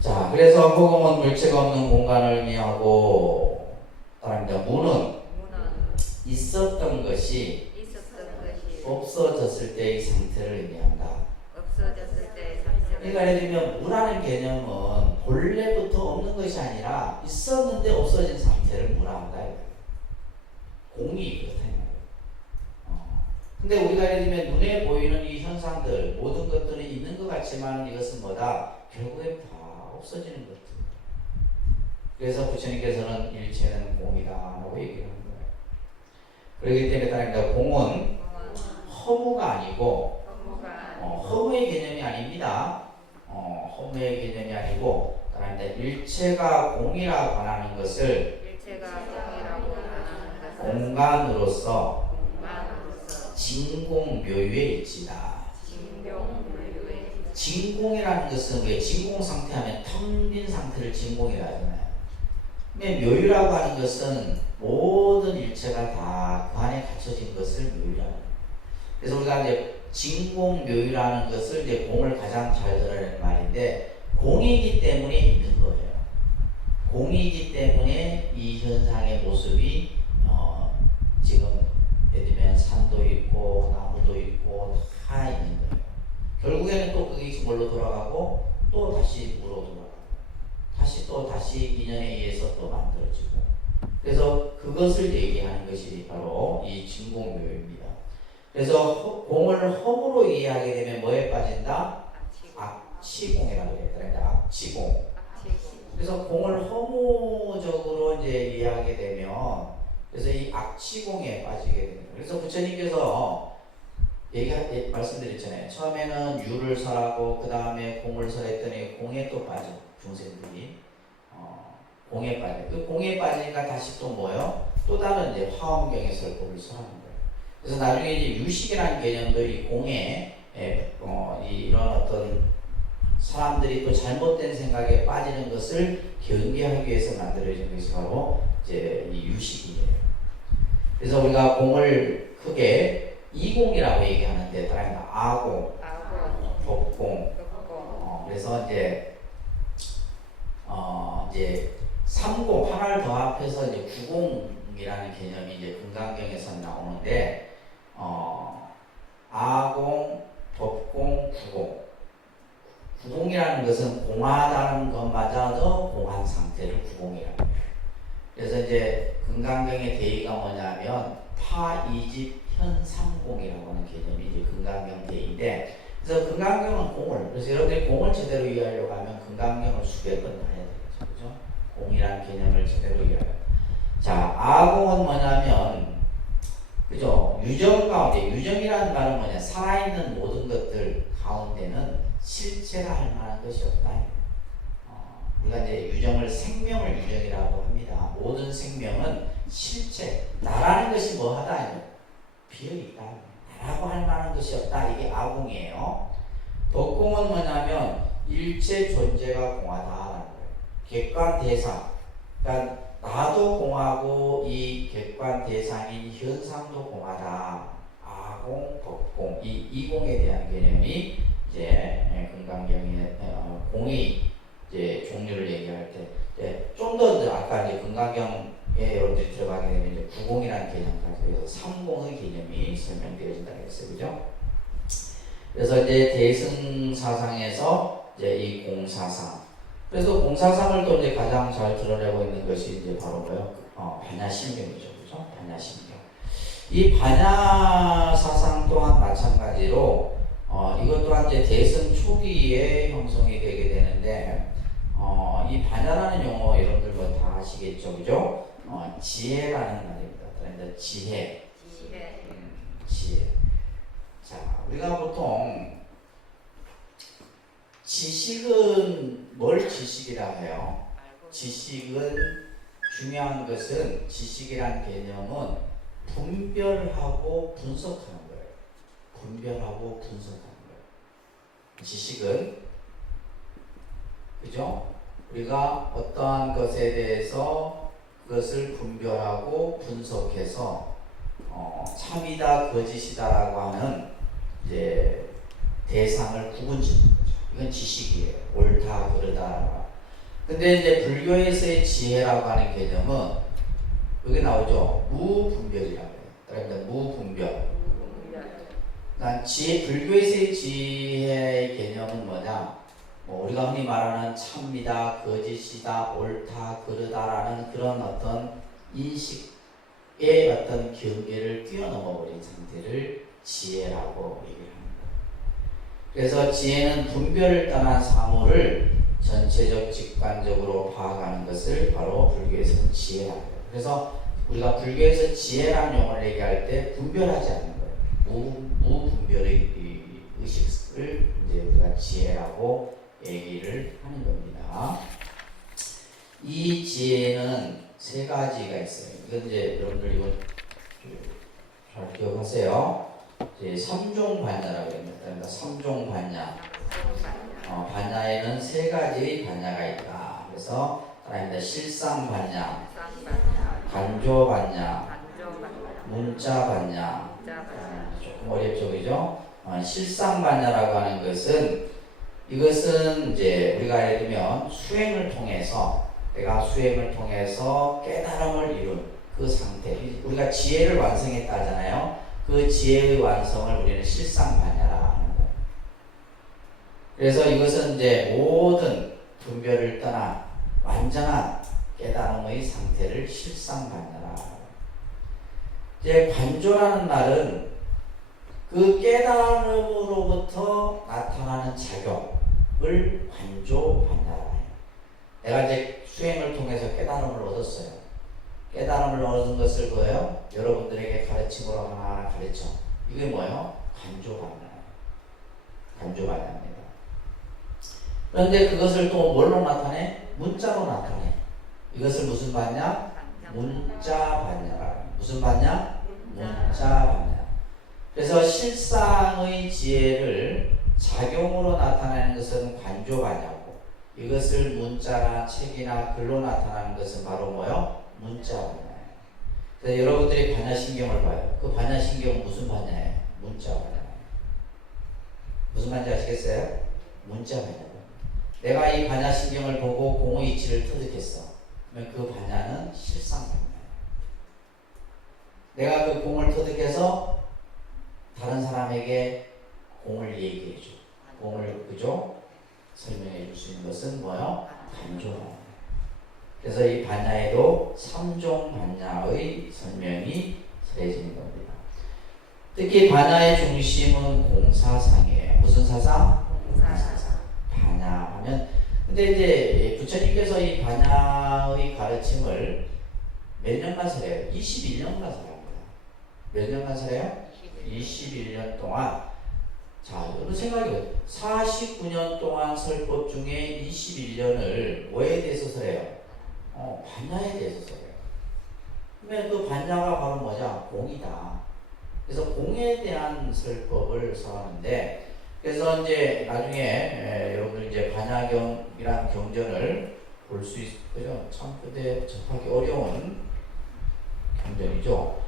자, 그래서 허공은 물체가 없는 공간을 의미하고 따릅니다. 무는 있었던 것이 없어졌을 때의 상태를 의미한다. 그러니까 예를 들면 무라는 개념은 본래부터 없는 것이 아니라 있었는데 없어진 상태를 무라한다. 공이 그렇다. 근데 우리가 예를 들면 눈에 보이는 이 현상들 모든 것들이 있는 것 같지만 이것은 뭐다? 결국엔 다 없어지는 것들. 그래서 부처님께서는 일체는 공이다 라고 얘기를 하는 거예요. 그렇기 때문에 따릅니다. 공은 허무가 아니고 허무의 개념이 아닙니다. 허무의 개념이 아니고 따릅니다. 일체가 공이라 권하는 것을 공간으로서 진공묘유에 있지다. 진공이라는 것은 왜 진공 상태 하면 텅 빈 상태를 진공이라 하잖아요. 근데 묘유라고 하는 것은 모든 일체가 다 그 안에 갖춰진 것을 묘유라고 해요. 그래서 우리가 이제 진공묘유라는 것을 이제 공을 가장 잘 드러내는 말인데, 공이기 때문에 있는 거예요. 공이기 때문에 이 현상의 모습이 지금 예를 들면 산도 있고 나무도 있고 다 있는 거예요. 결국에는 또 그게 뭘로 돌아가고 또 다시 물로 돌아가고 다시 또 다시 인연에 의해서 또 만들어지고, 그래서 그것을 얘기하는 것이 바로 이 진공묘유입니다. 그래서 공을 허무로 이해하게 되면 뭐에 빠진다? 악치공이라고 했더라. 악치공. 그래서 공을 허무적으로 이제 이해하게 되면, 그래서 이 악치공에 빠지게 됩니다. 그래서 부처님께서 말씀드렸잖아요. 처음에는 유를 설하고 그 다음에 공을 설했더니 공에 또 빠져. 중생들이 공에 빠져. 그 공에 빠지니까 다시 또 뭐요? 또 다른 이제 화엄경의 설법을 설하는 거예요. 그래서 나중에 이제 유식이라는 개념들이 공에 이런 어떤 사람들이 또 잘못된 생각에 빠지는 것을 경계하기 위해서 만들어진 것이 바로 이제 이 유식이에요. 그래서 우리가 공을 크게 이공이라고 얘기하는데, 다른 아공, 법공. 그래서 이제 삼공 하나를 더 합해서 이제 구공이라는 개념이 이제 금강경에서 나오는데, 아공, 법공, 구공. 구공이라는 것은 공하다는 것마저도 공한 상태를 구공이라고 해요. 그래서 이제 금강경의 대의가 뭐냐면 파이집 현삼공이라고 하는 개념이 이제 금강경 대의인데, 그래서 금강경은 공을, 그래서 여러분들이 공을 제대로 이해하려고 하면 금강경을 수백 번 봐야 되겠죠. 그죠? 공이라는 개념을 제대로 이해하려고. 자, 아공은 뭐냐면, 그죠? 유정 가운데, 유정이라는 말은 뭐냐? 살아있는 모든 것들 가운데는 실체라 할 만한 것이 없다. 우리가 이제 유정을 생명을 유정이라고 합니다. 모든 생명은 실체, 나라는 것이 뭐하다? 비어있다. 나라고 할 만한 것이 없다. 이게 아공이에요. 법공은 뭐냐면 일체 존재가 공하다라는 거예요. 객관 대상. 그러니까 나도 공하고 이 객관 대상인 현상도 공하다. 아공, 법공. 이 이공에 대한 개념이 이제 금강경의 공의 이제 종류를 얘기할 때 좀 더 아까 이제 금강경에 여러분들이 들어가게 되면 이제 구공이라는 개념까지 해서 삼공의 개념이 설명되어진다고 했어요, 그죠? 그래서 이제 대승사상에서 이제 이 공사상. 그래서 공사상을 또 이제 가장 잘 드러내고 있는 것이 이제 바로 뭐요? 반야심경이죠, 그죠? 반야심경. 이 반야사상 또한 마찬가지로 이것 또한 이제 대승 초기에 형성이 되게 되는데, 이 반야라는 용어 여러분들 뭐 다 아시겠죠, 그죠? 지혜라는 말입니다. 그런데 지혜. 지혜. 자, 우리가 보통 지식은 뭘 지식이라 해요? 지식은 중요한 것은, 지식이란 개념은 분별하고 분석하는 거예요. 분별하고 분석하는 거예요. 지식은, 그죠? 우리가 어떠한 것에 대해서 그것을 분별하고 분석해서 참이다 거짓이다라고 하는 이제 대상을 구분짓는 거죠. 이건 지식이에요. 옳다 그르다. 근데 이제 불교에서의 지혜라고 하는 개념은 여기 나오죠. 무분별이라고 해요. 그러니까 무분별. 그러니까 불교에서의 지혜의 개념은 뭐냐? 우리가 흔히 말하는 참이다, 거짓이다, 옳다, 그르다라는 그런 어떤 인식의 어떤 경계를 뛰어넘어 버린 상태를 지혜라고 얘기합니다. 그래서 지혜는 분별을 떠난 사물을 전체적 직관적으로 파악하는 것을 바로 불교에서는 지혜라고 해요. 그래서 우리가 불교에서 지혜라는 용어를 얘기할 때 분별하지 않는 거예요. 무분별의 의식을 이제 우리가 지혜라고 얘기를 하는 겁니다. 이 지혜는 세 가지가 있어요. 이건 이제 여러분들 이거 잘 기억하세요. 이제 3종 반야라고 합니다. 그러니까 3종 반야. 반야에는 세 가지 반야가 있다. 그래서 하나입니다. 실상 반야, 간조 반야, 문자 반야. 조금 어렵죠, 그죠? 실상 반야라고 하는 이것은 이제 우리가 예를 들면 수행을 통해서 내가 수행을 통해서 깨달음을 이룬 그 상태, 우리가 지혜를 완성했다 하잖아요. 그 지혜의 완성을 우리는 실상 반야라고 하는 거예요. 그래서 이것은 이제 모든 분별을 떠나 완전한 깨달음의 상태를 실상 반야라. 이제 관조라는 말은 그 깨달음으로부터 나타나는 작용을 관조 반야라 해요. 내가 이제 수행을 통해서 깨달음을 얻었어요. 깨달음을 얻은 것을 뭐예요? 여러분들에게 가르침으로 하나하나 가르쳐. 이게 뭐예요? 관조 반야예요. 관조 반야입니다. 그런데 그것을 또 뭘로 나타내? 문자로 나타내. 이것을 무슨 반야? 문자 반야라. 무슨 반야? 문자 반야. 그래서 실상의 지혜를 작용으로 나타내는 것은 관조 반야고, 이것을 문자나 책이나 글로 나타나는 것은 바로 뭐요? 문자 반야예요. 그래서 여러분들이 반야신경을 봐요. 그 반야신경은 무슨 반야예요? 문자 반야예요. 무슨 반야 아시겠어요? 문자 반야. 내가 이 반야신경을 보고 공의 이치를 터득했어. 그러면 그 반야는 실상 반야예요. 내가 그 공을 터득해서 다른 사람에게 공을 얘기해줘. 공을 그죠? 설명해 줄 수 있는 것은 뭐요? 관조예요. 그래서 이 반야에도 3종 반야의 설명이 서해지는 겁니다. 특히 반야의 중심은 공사상이에요. 무슨 사상? 공사상. 반야 하면, 근데 이제 부처님께서 이 반야의 가르침을 몇 년간 설해요? 21년간 설합니다. 몇 년간 설해요? 21년 동안. 자, 여러분 생각해요. 49년 동안 설 법 중에 21년을 뭐에 대해서 설해요? 반야에 대해서 설해요. 그러면 그 반야가 바로 뭐냐? 공이다. 그래서 공에 대한 설법을 설하는데, 그래서 이제 나중에 여러분들 이제 반야경이라는 경전을 볼 수 있고요. 참 근데 접하기 어려운 경전이죠.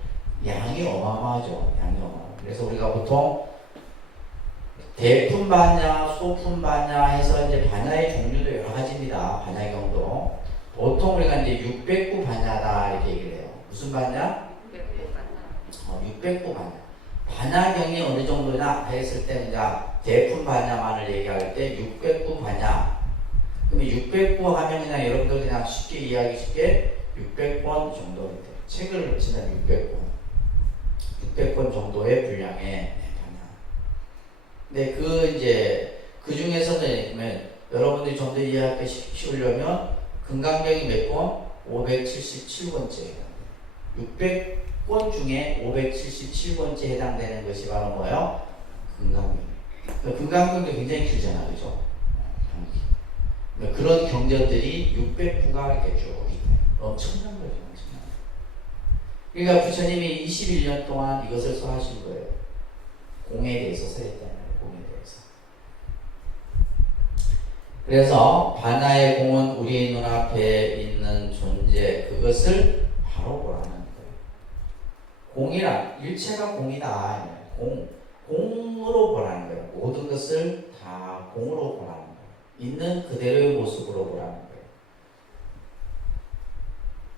양이 어마어마하죠. 양이 어마어마하죠. 그래서 우리가 보통 대품 반야, 소품 반야 해서 이제 반야의 종류도 여러 가지입니다. 반야경도. 보통 우리가 이제 609 반야다 이렇게 얘기를 해요. 무슨 반야? 609 반야. 반야경이 어느 정도냐 했을 때 이제 대품 반야만을 얘기할 때 609 반야. 그러면 609 하면 그냥 여러분들 그냥 쉽게 이해하기 쉽게 600권 정도 돼요. 책을 치면 600권 정도의 분량의 반야. 근데 그 중에서는 여러분들이 좀 더 이해하기 쉬우려면 금강경이 몇 권? 577권째. 600권 중에 577권째 해당되는 것이 바로 뭐예요? 금강경. 금강경도 굉장히 길잖아, 그죠? 그런 경전들이 600부가 이렇게 쭉 있어요. 엄청난 거죠, 엄청난 거. 그러니까 부처님이 21년 동안 이것을 설하신 거예요. 공에 대해서 설했다는 거예요, 공에 대해서. 그래서 반야의 공은 우리 눈앞에 있는 존재, 그것을 바로 보라는 거예요. 공이란 일체가 공이다. 공으로 보라는 거예요. 모든 것을 다 공으로 보라는 거예요. 있는 그대로의 모습으로 보라는 거예요.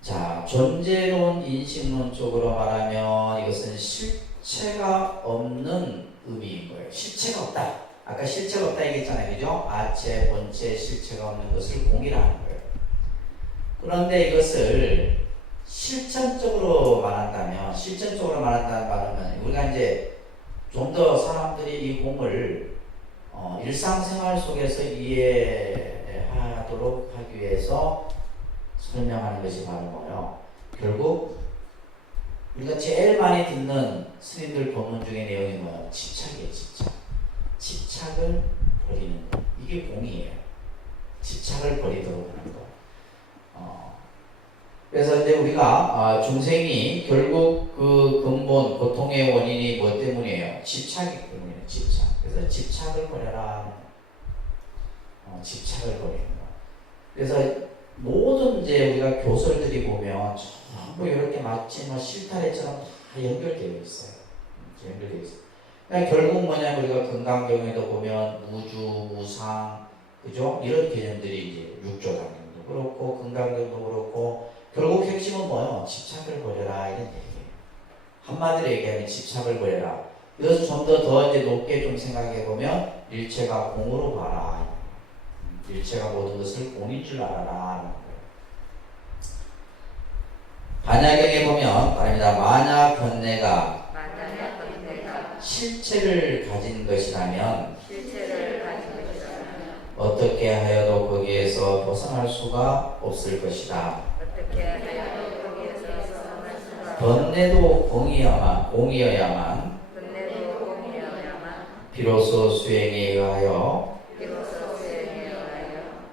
자, 존재론 인식론적으로 말하면 이것은 실체가 없는 의미인 거예요. 실체가 없다. 아까 실체가 없다 얘기했잖아요. 그죠? 아체, 본체, 실체가 없는 것을 공이라 하는 거예요. 그런데 이것을 실천적으로 말한다는 말은 우리가 이제 좀 더 사람들이 이 공을 일상생활 속에서 이해하도록 하기 위해서 설명하는 것이 바로 뭐예요? 결국 우리가 제일 많이 듣는 스님들 법문 중에 내용이 뭐예요? 집착이에요, 집착. 집착을 버리는 것. 이게 공이에요. 집착을 버리도록 하는 것. 그래서 이제 우리가 중생이 결국 그 근본 고통의 원인이 뭐 때문이에요? 집착이기 때문이에요. 집착. 그래서 집착을 버려라. 집착을 버리는 거. 그래서 모든 이제 우리가 교설들이 보면 전부 이렇게 마치 실타래처럼 다 연결되어 있어요. 연결되어 있어요. 그러니까 결국 뭐냐면 우리가 금강경에도 보면 우주, 우상, 그죠? 이런 개념들이 이제 육조당경도 그렇고 금강경도 그렇고 결국 핵심은 뭐예요? 집착을 버려라 이런 얘기예요. 한마디로 얘기하면 집착을 버려라. 이것을 좀 더 이제 높게 좀 생각해 보면 일체가 공으로 봐라. 일체가 모든 것을 공인 줄 알아라. 반야경에 보면 말입니다. 만약 번뇌가 실체를 가진 것이라면 어떻게 하여도 거기에서 벗어날 수가 없을 것이다. 번뇌도 공이어야만 비로소 수행에 의하여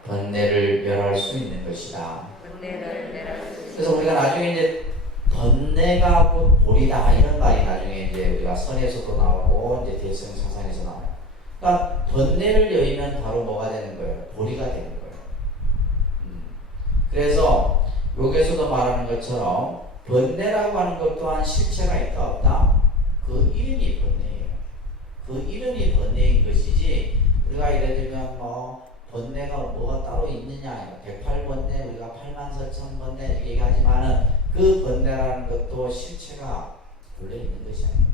번뇌를 멸할 수 있는 것이다. 그래서 우리가 나중에 이제 번뇌가 곧 볼이다 이런 말이 나중에 이제 우리가 선에서도 나오고 이제 대승사상에서 나와요. 그러니까 번뇌를 여의면 바로 뭐가 되는 거예요? 볼이가 되는 거예요. 그래서 여기에서도 말하는 것처럼 번뇌라고 하는 것 또한 실체가 있다 없다? 그 이름이 번뇌예요. 그 이름이 번뇌인 것이지 우리가 예를 들면 번뇌가 뭐가 따로 있느냐 108번뇌 우리가 84,000번뇌 이렇게 얘기하지만은 그 번뇌라는 것도 실체가 원래 있는 것이 아니에요.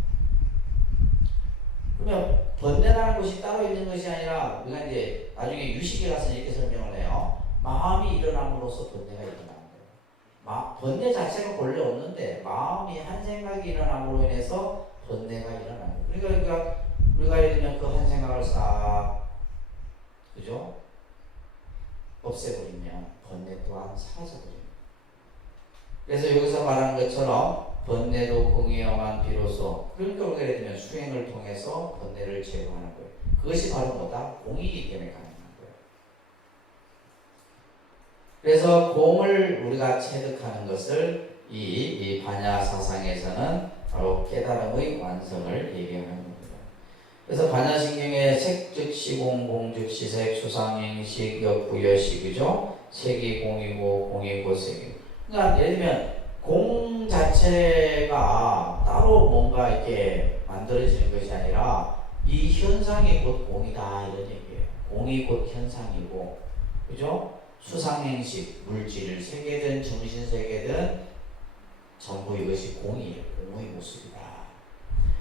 그러면 번뇌라는 것이 따로 있는 것이 아니라 우리가 이제 나중에 유식에 가서 이렇게 설명을 해요. 마음이 일어남으로써 번뇌가 일어나는 거예요. 번뇌 자체가 원래 없는데 마음이 한 생각이 일어남으로 인해서 번뇌가 일어나는 거예요. 그러니까 우리가 예를 들면 그 한 생각을 싹 그죠? 없애버리면 번뇌 또한 사라져버립니다. 그래서 여기서 말하는 것처럼 번뇌도 공이어만 비로소 그러니까 우리가 예를 들면 수행을 통해서 번뇌를 제거하는 거예요. 그것이 바로 뭐다? 공이기 때문에 가능한 거예요. 그래서 공을 우리가 체득하는 것을 이 반야 사상에서는 바로 깨달음의 완성을 얘기하는 겁니다. 그래서 반야신경에 색 즉시 공 즉시 색, 수상행식, 역부여시, 그죠? 색이 공이고 공이고 색이. 그러니까 예를 들면 공 자체가 따로 뭔가 이렇게 만들어지는 것이 아니라 이 현상이 곧 공이다 이런 얘기예요. 공이 곧 현상이고, 그죠? 수상행식, 물질, 세계든 정신세계든 전부 이것이 공이에요. 공의 모습이다.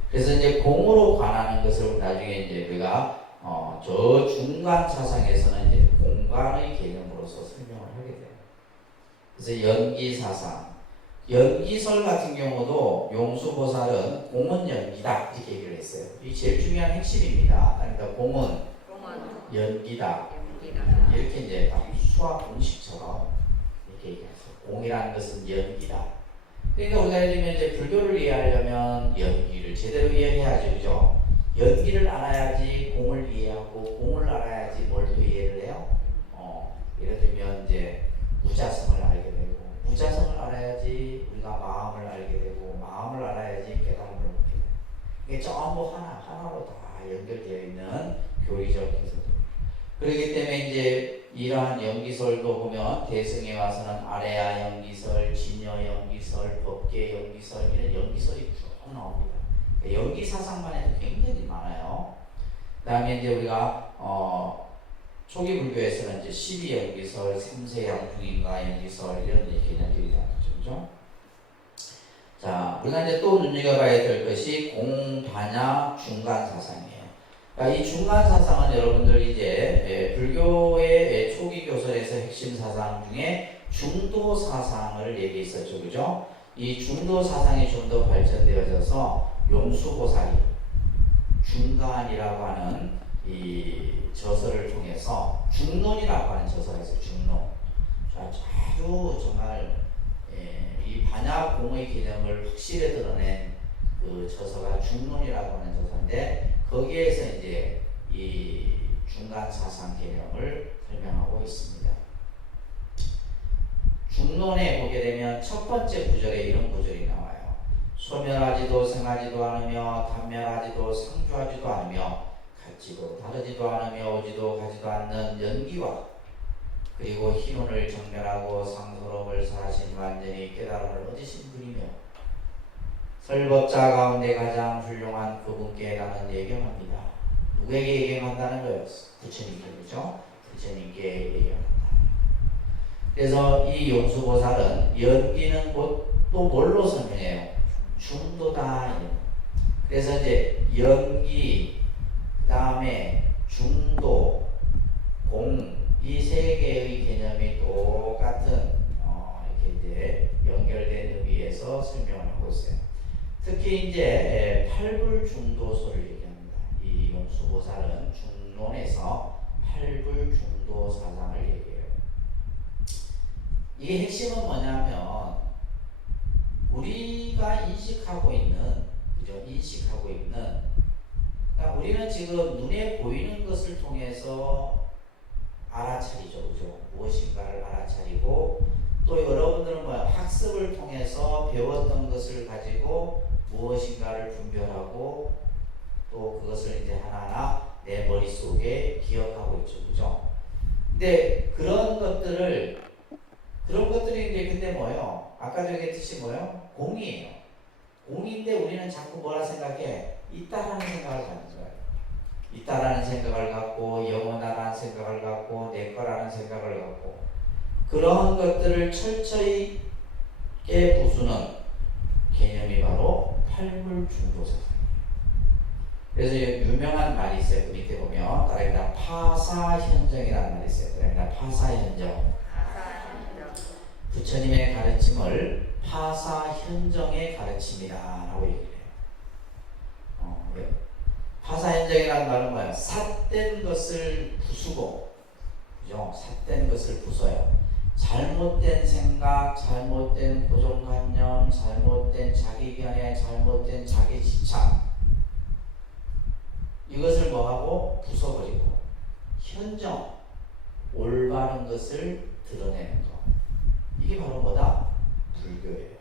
그래서 이제 공으로 관하는 것을 나중에 이제 우리가 저 중간 사상에서는 이제 공간의 개념으로서 설명을 하게 돼요. 그래서 연기사상, 연기설 같은 경우도 용수보살은 공은 연기다 이렇게 얘기를 했어요. 이 제일 중요한 핵심입니다. 그러니까 공은 연기다. 이렇게 이제 수학 공식처럼 이렇게 얘기했어요. 공이라는 것은 연기다. 그러니까 우리가 예를 들면 이제 불교를 이해하려면 연기를 제대로 이해해야죠, 그죠? 연기를 알아야지 공을 이해하고 공을 알아야지 뭘 또 이해를 해요? 예를 들면 이제 무자성을 알게 되고 무자성을 알아야지 우리가 마음을 알게 되고 마음을 알아야지 깨달음을 얻게 돼요. 이게 전부 하나로 다 연결되어 있는 교리적 기술입니다. 그렇기 때문에 이제 이러한 연기설도 보면 대승에 와서는 아래야 연기설, 진여 연기설, 법계 연기설 이런 연기설이 쭉 나옵니다. 연기 사상만 해도 굉장히 많아요. 그다음에 이제 우리가 초기 불교에서는 이제 12연기설, 삼세양중인가 연기설 이런 개념들이 다 있죠, 그죠? 자, 우리가 이제 또 눈여겨봐야 될 것이 공반야 중간 사상이에요. 이 중간 사상은 여러분들 이제 불교의 초기 교설에서 핵심 사상 중에 중도 사상을 얘기했었죠, 그죠? 이 중도 사상이 좀 더 발전되어져서 용수보살이 중간이라고 하는 이 저서를 통해서 중론이라고 하는 저서가 있어요. 중론. 아주 정말 이 반야공의 개념을 확실히 드러낸 그 저서가 중론이라고 하는 저서인데 거기에서 이제 이 중간 사상 개념을 설명하고 있습니다. 중론에 보게 되면 첫 번째 구절에 이런 구절이 나와요. 소멸하지도 생하지도 않으며 단멸하지도 상주하지도 않으며 같지도 다르지도 않으며 오지도 가지도 않는 연기와 그리고 희론을 정멸하고 상소로움을 사하신 완전히 깨달음을 얻으신 분이며 설법자 가운데 가장 훌륭한 그분께 나는 예경합니다. 누구에게 예경한다는 거예요? 부처님께, 그렇죠? 부처님께 예경한다. 그래서 이 용수보살은 연기는 곧 또 뭘로 설명해요? 중도다. 그래서 이제 연기, 그 다음에 중도, 공, 이 세 개의 개념이 똑같은 이렇게 이제 연결된 의미에서 설명을 하고 있어요. 특히 이제 팔불중도소를 얘기합니다. 이 용수보살은 중론에서 팔불중도 사상을 얘기해요. 이게 핵심은 뭐냐면 우리가 인식하고 있는, 그죠? 인식하고 있는, 그러니까 우리는 지금 눈에 보이는 것을 통해서 알아차리죠, 그죠? 무엇인가를 알아차리고, 또 여러분들은 뭐야? 학습을 통해서 배웠던 것을 가지고 무엇인가를 분별하고, 또 그것을 이제 하나하나 내 머릿속에 기억하고 있죠, 그죠? 근데 그런 것들이 이제 근데 뭐예요? 아까도 얘기했듯이 뭐예요? 공이에요. 공인데 우리는 자꾸 뭐라 생각해? 있다라는 생각을 갖는 거예요. 있다라는 생각을 갖고, 영원하다는 생각을 갖고, 내 거라는 생각을 갖고, 그런 것들을 철저히 깨부수는 개념이 바로 팔불중도사상이에요. 그래서 유명한 말이 있어요. 그 밑에 보면 따라합니다. 파사현정이라는 말이 있어요. 따라합니다. 파사현정. 부처님의 가르침을 파사현정의 가르침이다 라고 얘기를 해요. 파사현정이라는 말은 뭐예요? 삿된 것을 부수고, 그죠? 삿된 것을 부숴요. 잘못된 생각, 잘못된 고정관념, 잘못된 자기견해, 잘못된 자기 집착, 이것을 뭐하고? 부숴버리고 현정, 올바른 것을 드러내는 것, 이게 바로 뭐다? 불교예요.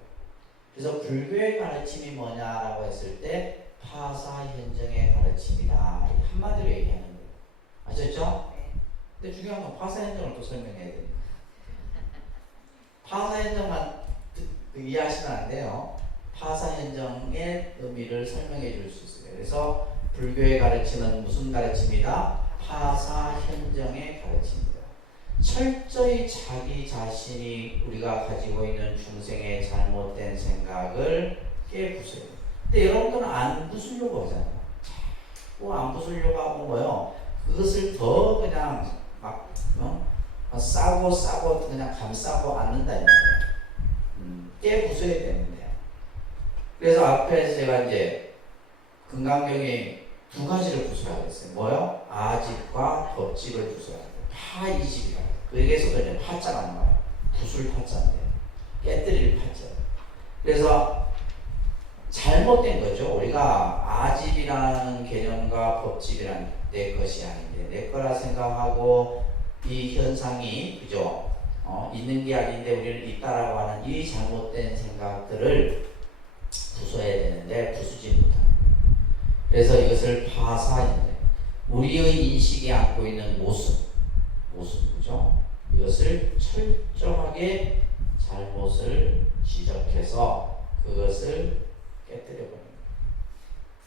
그래서 불교의 가르침이 뭐냐라고 했을 때 파사현정의 가르침이다, 한마디로 얘기하는 거예요. 아셨죠? 근데 중요한 건 파사현정을 또 설명해야 됩니다. 파사현정만 이해하시면 안 돼요. 파사현정의 의미를 설명해 줄 수 있어요. 그래서 불교의 가르침은 무슨 가르침이다? 파사현정의 가르침입니다. 철저히 자기 자신이 우리가 가지고 있는 중생의 잘못된 생각을 깨부숴요. 근데 여러분들은 안 부수려고 하잖아요. 자꾸 안 부수려고 하고 뭐요? 그것을 더 그냥 막 싸고 그냥 감싸고 앉는다 이 말이에요. 깨부숴야 되는데요. 그래서 앞에서 제가 이제 금강경에 두 가지를 부숴야 했어요. 뭐요? 아집과 법집을 부숴야 돼요. 파이집이라. 그래서 그냥 파자가 나와요. 부술 파자인데 깨뜨릴 파자. 그래서 잘못된 거죠. 우리가 아집이라는 개념과 법집이라는 내 것이 아닌데 내 거라 생각하고 이 현상이, 그죠? 있는 게 아닌데 우리는 있다라고 하는 이 잘못된 생각들을 부숴야 되는데 부수지 못하는 거예요. 그래서 이것을 파사인데 우리의 인식이 안고 있는 모습, 그죠? 이것을 철저하게 잘못을 지적해서 그것을 깨뜨려버립니다.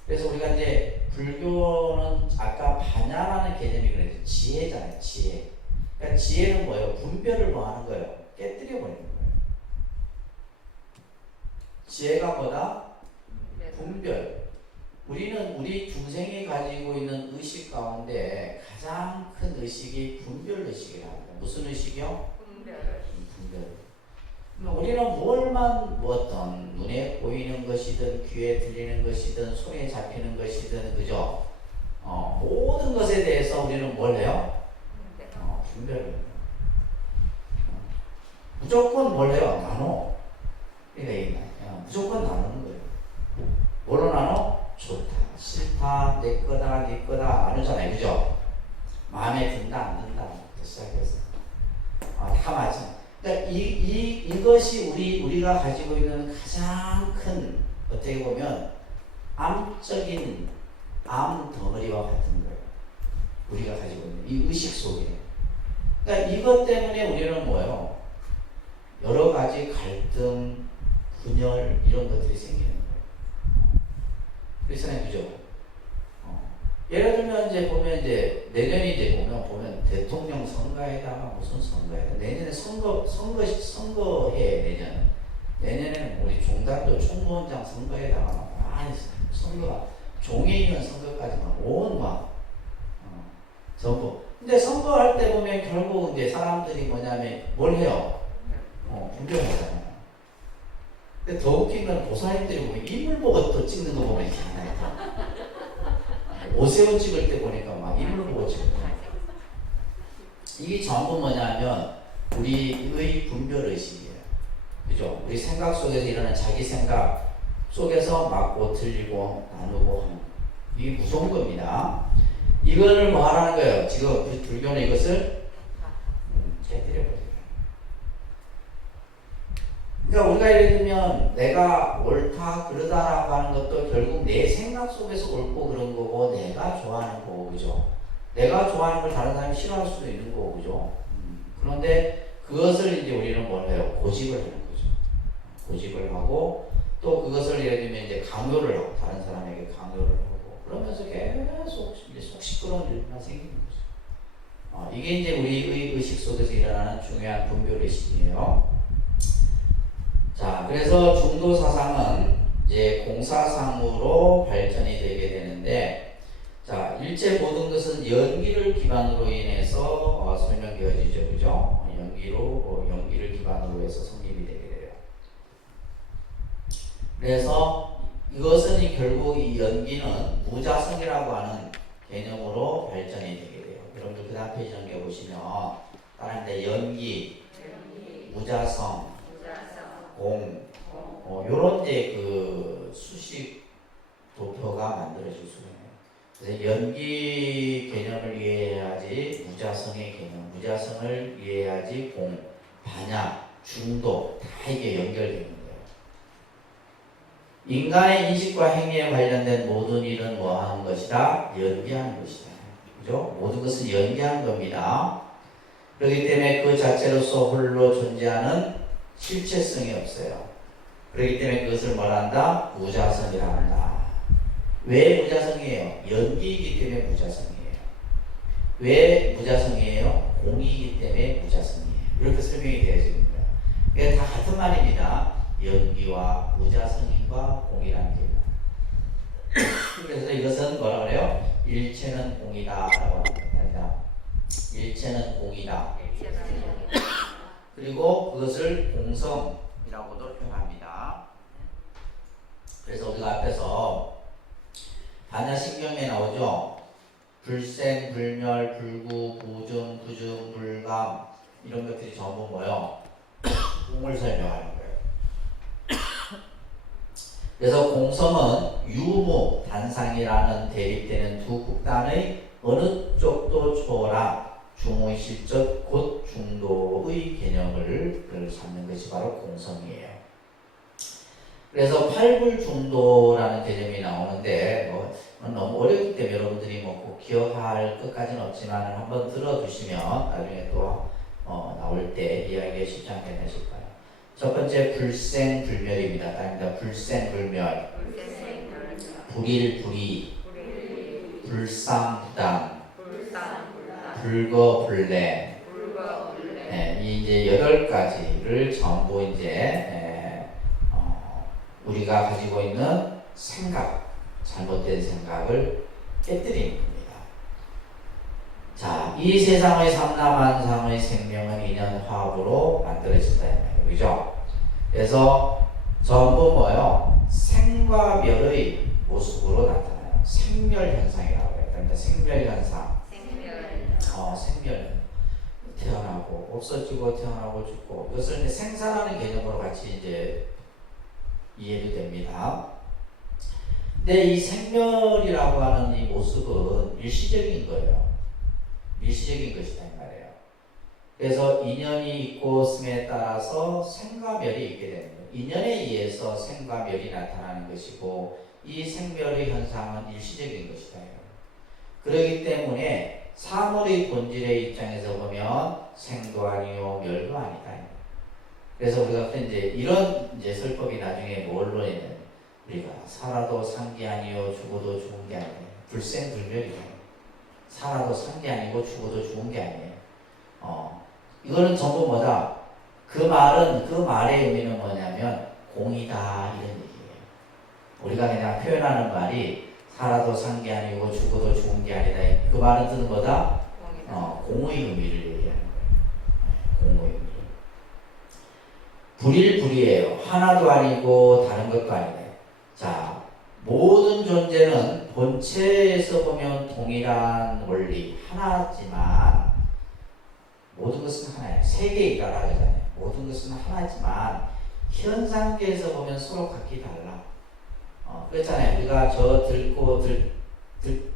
그래서 우리가 이제 불교는 아까 반야라는 개념이 그래서 지혜잖아요. 지혜. 그러니까 지혜는 뭐예요? 분별을 뭐 하는 거예요? 깨뜨려버리는 거예요. 지혜가 뭐다? 분별. 우리는 우리 중생이 가지고 있는 의식 가운데 가장 큰 의식이 분별 의식이라고 합니다. 무슨 의식이요? 분별. 우리는 뭘만 어떤 눈에 보이는 것이든 귀에 들리는 것이든 손에 잡히는 것이든, 그죠? 모든 것에 대해서 우리는 뭘 해요? 분별을 해요. 무조건 뭘 해요? 나눠. 그러니까 무조건 나누는 거예요. 뭘로 나눠? 좋다, 싫다, 내 거다, 네 거다 나누잖아요, 그죠? 마음에 든다, 안 든다 시작해서 다 맞아. 그러니까 이것이 우리가 가지고 있는 가장 큰, 어떻게 보면 암적인 암 덩어리와 같은 거예요. 우리가 가지고 있는 이 의식 속에. 그러니까 이것 때문에 우리는 뭐예요? 여러 가지 갈등, 분열 이런 것들이 생기는 거예요. 그렇잖아요, 그죠? 예를 들면 이제 보면 이제 내년이 이제 보면 대통령 선거에다가 무슨 선거에다 내년에 선거해 내년에는 우리 종단도 총무원장 선거에다가 많이 선거가 종에 있는 선거까지만 전부. 근데 선거할 때 보면 결국 이제 사람들이 뭐냐면 뭘 해요? 분별하잖아요. 근데 더 웃긴 건 보살님들이 보면 인물 보고 또 찍는 거 보면 있잖아요. 오세훈 찍을 때 보니까 막 인물 보고 찍는 거. 이게 전부 뭐냐면 우리의 분별의식이에요. 그죠? 우리 생각 속에서 일어나는 자기 생각 속에서 맞고 틀리고 나누고 하는 이게 무서운 겁니다. 이거를 뭐 하라는 거예요? 지금 불교는 이것을 깨뜨려버려요. 그러니까 우리가 예를 들면 내가 옳다 그러다라고 하는 것도 결국 내 생각 속에서 옳고 그런 거고 내가 좋아하는 거고, 그죠? 내가 좋아하는 걸 다른 사람이 싫어할 수도 있는 거고, 그죠? 그런데 그것을 이제 우리는 뭘 해요? 고집을 하는 거죠. 고집을 하고 또 그것을 예를 들면 이제 강요를 하고 다른 사람에게 강요를 하고 그러면서 계속 이제 속 시끄러운 일만 생기는 거죠. 이게 이제 우리의 의식 속에서 일어나는 중요한 분별의식이에요. 자, 그래서 중도 사상은 이제 공사상으로 발전이 되게 되는데, 자, 일체 모든 것은 연기를 기반으로 인해서 설명되어지죠, 그죠? 연기를 기반으로 해서 성립이 되게 돼요. 그래서 이것은 결국 이 연기는 무자성이라고 하는 개념으로 발전이 되게 돼요. 여러분들 그 다음 페이지 넘겨 보시면 따라하는데 연기, 무자성, 공, 요런 데 그 수식 도표가 만들어질 수가 있네요. 그래서 연기 개념을 이해해야지 무자성의 개념, 무자성을 이해해야지 공, 반야, 중도 다 이게 연결되는 거예요. 인간의 인식과 행위에 관련된 모든 일은 뭐 하는 것이다? 연기하는 것이다. 그죠? 모든 것은 연기하는 겁니다. 그렇기 때문에 그 자체로서 홀로 존재하는 실체성이 없어요. 그렇기 때문에 그것을 말한다? 무자성이라 한다. 왜 무자성이에요? 연기이기 때문에 무자성이에요. 왜 무자성이에요? 공이기 때문에 무자성이에요. 이렇게 설명이 되어집니다. 이게 다 같은 말입니다. 연기와 무자성과 공이라는 게. 그래서 이것은 뭐라 그래요? 일체는 공이다 라고 합니다. 일체는 공이다. 그리고 그것을 공성이라고도 표현합니다. 그래서 우리가 앞에서 반야신경에 나오죠. 불생, 불멸, 불구, 부증, 부증, 불감 이런 것들이 전부 뭐요? 공을 설명하는 거예요. 그래서 공성은 유무, 단상이라는 대립되는 두 극단의 어느 쪽도 초월한 중의실적 곧 중도의 개념을 삼는 것이 바로 공성이에요. 그래서 팔불중도라는 개념이 나오는데 너무 어렵기 때문에 여러분들이 꼭 기억할 것까지는 없지만 한번 들어두시면 나중에 또 나올 때 이야기가 쉽지 않게 되실 거예요. 첫 번째 불생불멸입니다. 아닙니다. 불생불멸, 불일불이, 불상부당, 불거불내. 네, 이 이제 8가지를 전부 이제 우리가 가지고 있는 생각, 잘못된 생각을 깨뜨리는 겁니다. 자, 이 세상의 삼라만상의 생명은 인연화합으로 만들어진다. 그죠? 그래서 전부 뭐예요? 생과 멸의 모습으로 나타나요. 생멸현상이라고 해요. 그러니까 생멸현상. 생멸. 태어나고 없어지고 태어나고 죽고 이것을 이제 생사라는 개념으로 같이 이제 이해도 됩니다. 근데 이 생멸이라고 하는 이 모습은 일시적인 거예요. 일시적인 것이다 이 말이에요. 그래서 인연이 있고 있음에 따라서 생과 멸이 있게 되는 거예요. 인연에 의해서 생과 멸이 나타나는 것이고 이 생멸의 현상은 일시적인 것이다. 그렇기 때문에 사물의 본질의 입장에서 보면 생도 아니요 멸도 아니다. 그래서 우리가 이제 이런 이제 설법이 나중에 뭘로 했냐면 우리가 살아도 산 게 아니요 죽어도 죽은 게 아니에요. 불생불멸이에요. 살아도 산 게 아니고 죽어도 죽은 게 아니에요. 이거는 전부 뭐다? 그 말의 의미는 뭐냐면 공이다 이런 얘기예요. 우리가 그냥 표현하는 말이 살아도 산 게 아니고 죽어도 죽은 게 아니다. 그 말은 뜻은 뭐다? 공의 의미를 얘기하는 거예요. 공의 의미. 불일불이에요. 하나도 아니고 다른 것도 아니다. 자, 모든 존재는 본체에서 보면 동일한 원리 하나지만 모든 것은 하나예요. 세계이다라 그러잖아요. 모든 것은 하나지만 현상계에서 보면 서로 각기 달라. 그렇잖아요. 우리가 저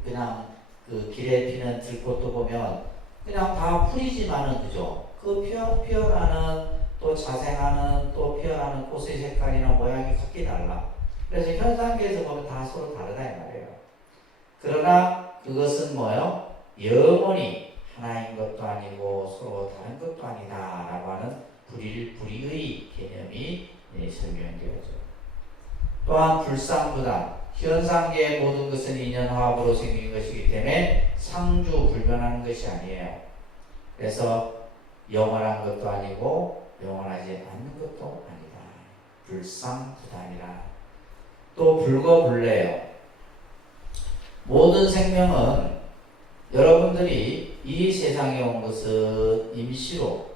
그냥 그 길에 피는 들꽃도 보면 그냥 다 풀이지만은 그죠? 그 피어나는 또 자생하는 또 피어나는 꽃의 색깔이나 모양이 각기 달라. 그래서 현상계에서 보면 다 서로 다르다 이 말이에요. 그러나 그것은 뭐요? 영원히 하나인 것도 아니고 서로 다른 것도 아니다 라고 하는 불의의 개념이 설명되어져. 또한 불상부담, 현상계의 모든 것은 인연화합으로 생긴 것이기 때문에 상주불변하는 것이 아니에요. 그래서 영원한 것도 아니고 영원하지 않는 것도 아니다. 불상부담이라. 또 불거불례요. 모든 생명은 여러분들이 이 세상에 온 것은 임시로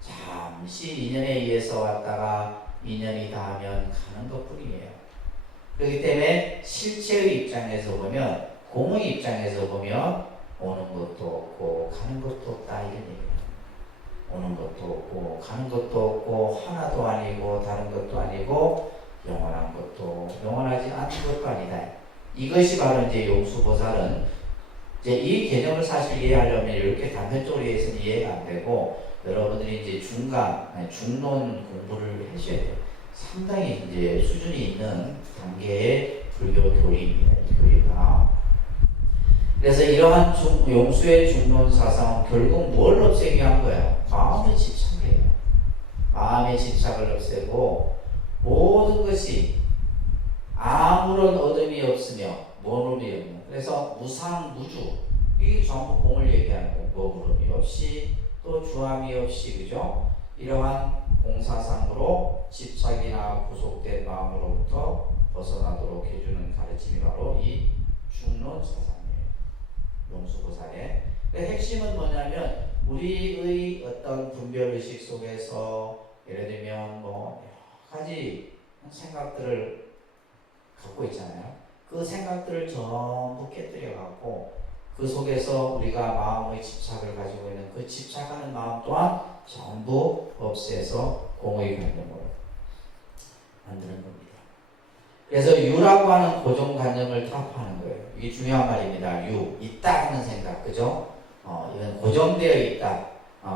잠시 인연에 의해서 왔다가 인연이 닿으면 가는 것뿐이에요. 그렇기 때문에 실체의 입장에서 보면 공의 입장에서 보면 오는 것도 없고 가는 것도 없다 이런 얘기예요. 오는 것도 없고 가는 것도 없고 하나도 아니고 다른 것도 아니고 영원한 것도 영원하지 않은 것도 아니다. 이것이 바로 이제 용수보살은 이제 이 개념을 사실 이해하려면 이렇게 단편적으로 이해해서는 이해가 안 되고 여러분들이 이제 중론 공부를 하셔야 돼요. 상당히 이제 수준이 있는 단계의 불교 교리입니다. 이 교리가. 그래서 이러한 용수의 중론 사상은 결국 뭘 없애기 위한 거예요? 마음의 집착이에요. 마음의 집착을 없애고 모든 것이 아무런 어둠이 없으며 머물이 없는. 그래서 무상무주 이 전부 공을 얘기하는 거. 머무름이 없이 또 주함이 없이 그죠? 이러한 공사상으로 집착이나 구속된 마음으로부터 벗어나도록 해주는 가르침이 바로 이 중론 사상이에요. 용수보살의 핵심은 뭐냐면 우리의 어떤 분별의식 속에서 예를 들면 뭐 여러 가지 생각들을 갖고 있잖아요. 그 생각들을 전부 깨뜨려 갖고 그 속에서 우리가 마음의 집착을 가지고 있는 그 집착하는 마음 또한 전부 없애서 공의 관념으로 만드는 겁니다. 그래서 유라고 하는 고정관념을 타파하는 거예요. 이게 중요한 말입니다. 유, 있다 하는 생각, 그죠? 이건 고정되어 있다,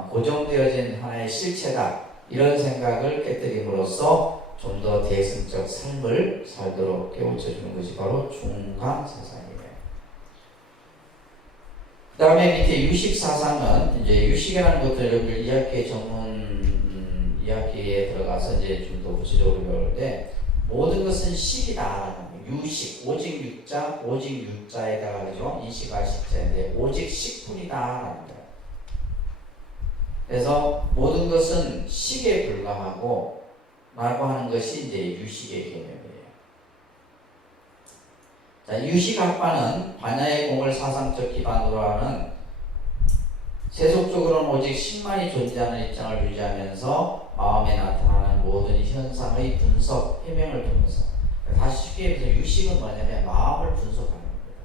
고정되어진 하나의 실체다 이런 생각을 깨뜨림으로써 좀 더 대승적 삶을 살도록 깨우쳐주는 것이 바로 중간사상이에요. 그 다음에 밑에 유식사상은 이제 유식이라는 것들 여러분들 이학계 전문 이학계에 들어가서 이제 좀 더 구체적으로 배우는데 모든 것은 식이다. 유식, 오직 육자, 오직 육자에다가 그죠? 인식할 식자인데 오직 식뿐이다. 그래서 모든 것은 식에 불과하고 라고 하는 것이 이제 유식의 개념이에요. 자, 유식학파는 반야의 공을 사상적 기반으로 하는 세속적으로는 오직 식만이 존재하는 입장을 유지하면서 마음에 나타나는 모든 현상의 분석, 해명을 통해서 다시 쉽게 얘기해서 유식은 뭐냐면 마음을 분석하는 겁니다.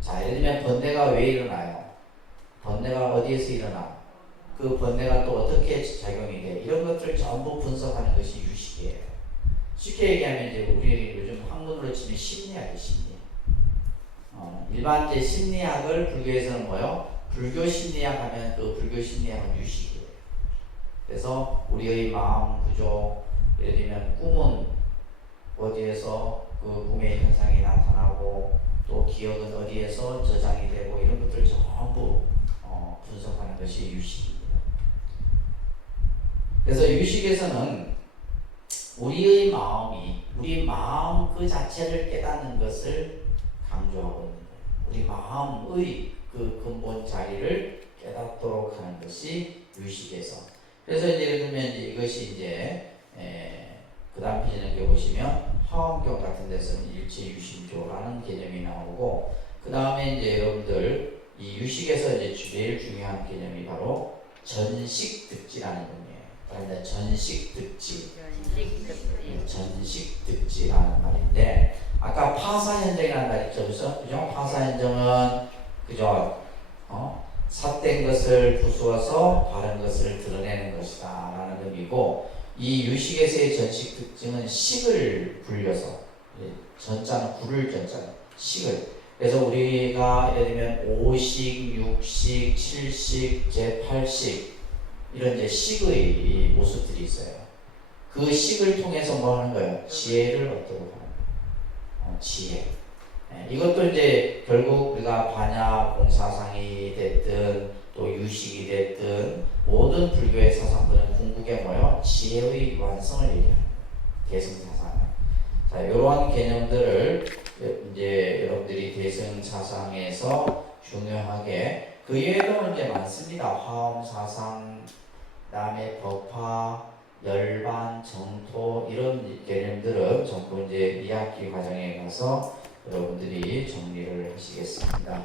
자, 예를 들면 번뇌가 왜 일어나요? 번뇌가 어디에서 일어나? 그 번뇌가 또 어떻게 작용이 돼? 이런 것들을 전부 분석하는 것이 유식이에요. 쉽게 얘기하면 이제 우리 요즘 학문으로 치면 심리학이 심리. 일반 이제 심리학을 불교에서는 뭐요? 불교 심리학 하면 그 불교 심리학은 유식이에요. 그래서 우리의 마음 구조, 예를 들면 꿈은 어디에서 그 꿈의 현상이 나타나고 또 기억은 어디에서 저장이 되고 이런 것들 전부 분석하는 것이 유식입니다. 그래서 유식에서는 우리 마음 그 자체를 깨닫는 것을 강조하고 있는 거예요. 우리 마음의 그 근본 자리를 깨닫도록 하는 것이 유식에서. 그래서 이제 예를 들면 이것이 이제 그 다음 페이지에 보시면 화엄경 같은 데서는 일체유심조라는 개념이 나오고, 그 다음에 이제 여러분들 이 유식에서 이제 제일 중요한 개념이 바로 전식득지라는 겁니다. 그러니까 전식득지, 전식득지라는 말인데, 아까 파사현정이라는 말 있죠, 그죠? 파사현정은 그죠? 삿된 것을 부수어서 바른 것을 드러내는 것이다 라는 의미고, 이 유식에서의 전식 특징은 식을 불려서, 전자는 구를 전자는 식을, 그래서 우리가 예를 들면 5식, 6식, 7식, 제8식 이런 이제 식의 모습들이 있어요. 그 식을 통해서 뭐 하는 거예요? 지혜를 얻도록 하는 거예요. 지혜. 이것도 이제 결국 우리가 반야 공사상이 됐든 또 유식이 됐든 모든 불교의 사상들은 궁극에 뭐요? 지혜의 완성을 얘기하는 거예요. 대승사상. 자, 이러한 개념들을 이제 여러분들이 대승사상에서 중요하게, 그 외에도 이제 많습니다. 화엄사상, 그다음에 법화, 열반, 정토 이런 개념들은 전부 이제 2학기 과정에 가서 여러분들이 정리를 하시겠습니다.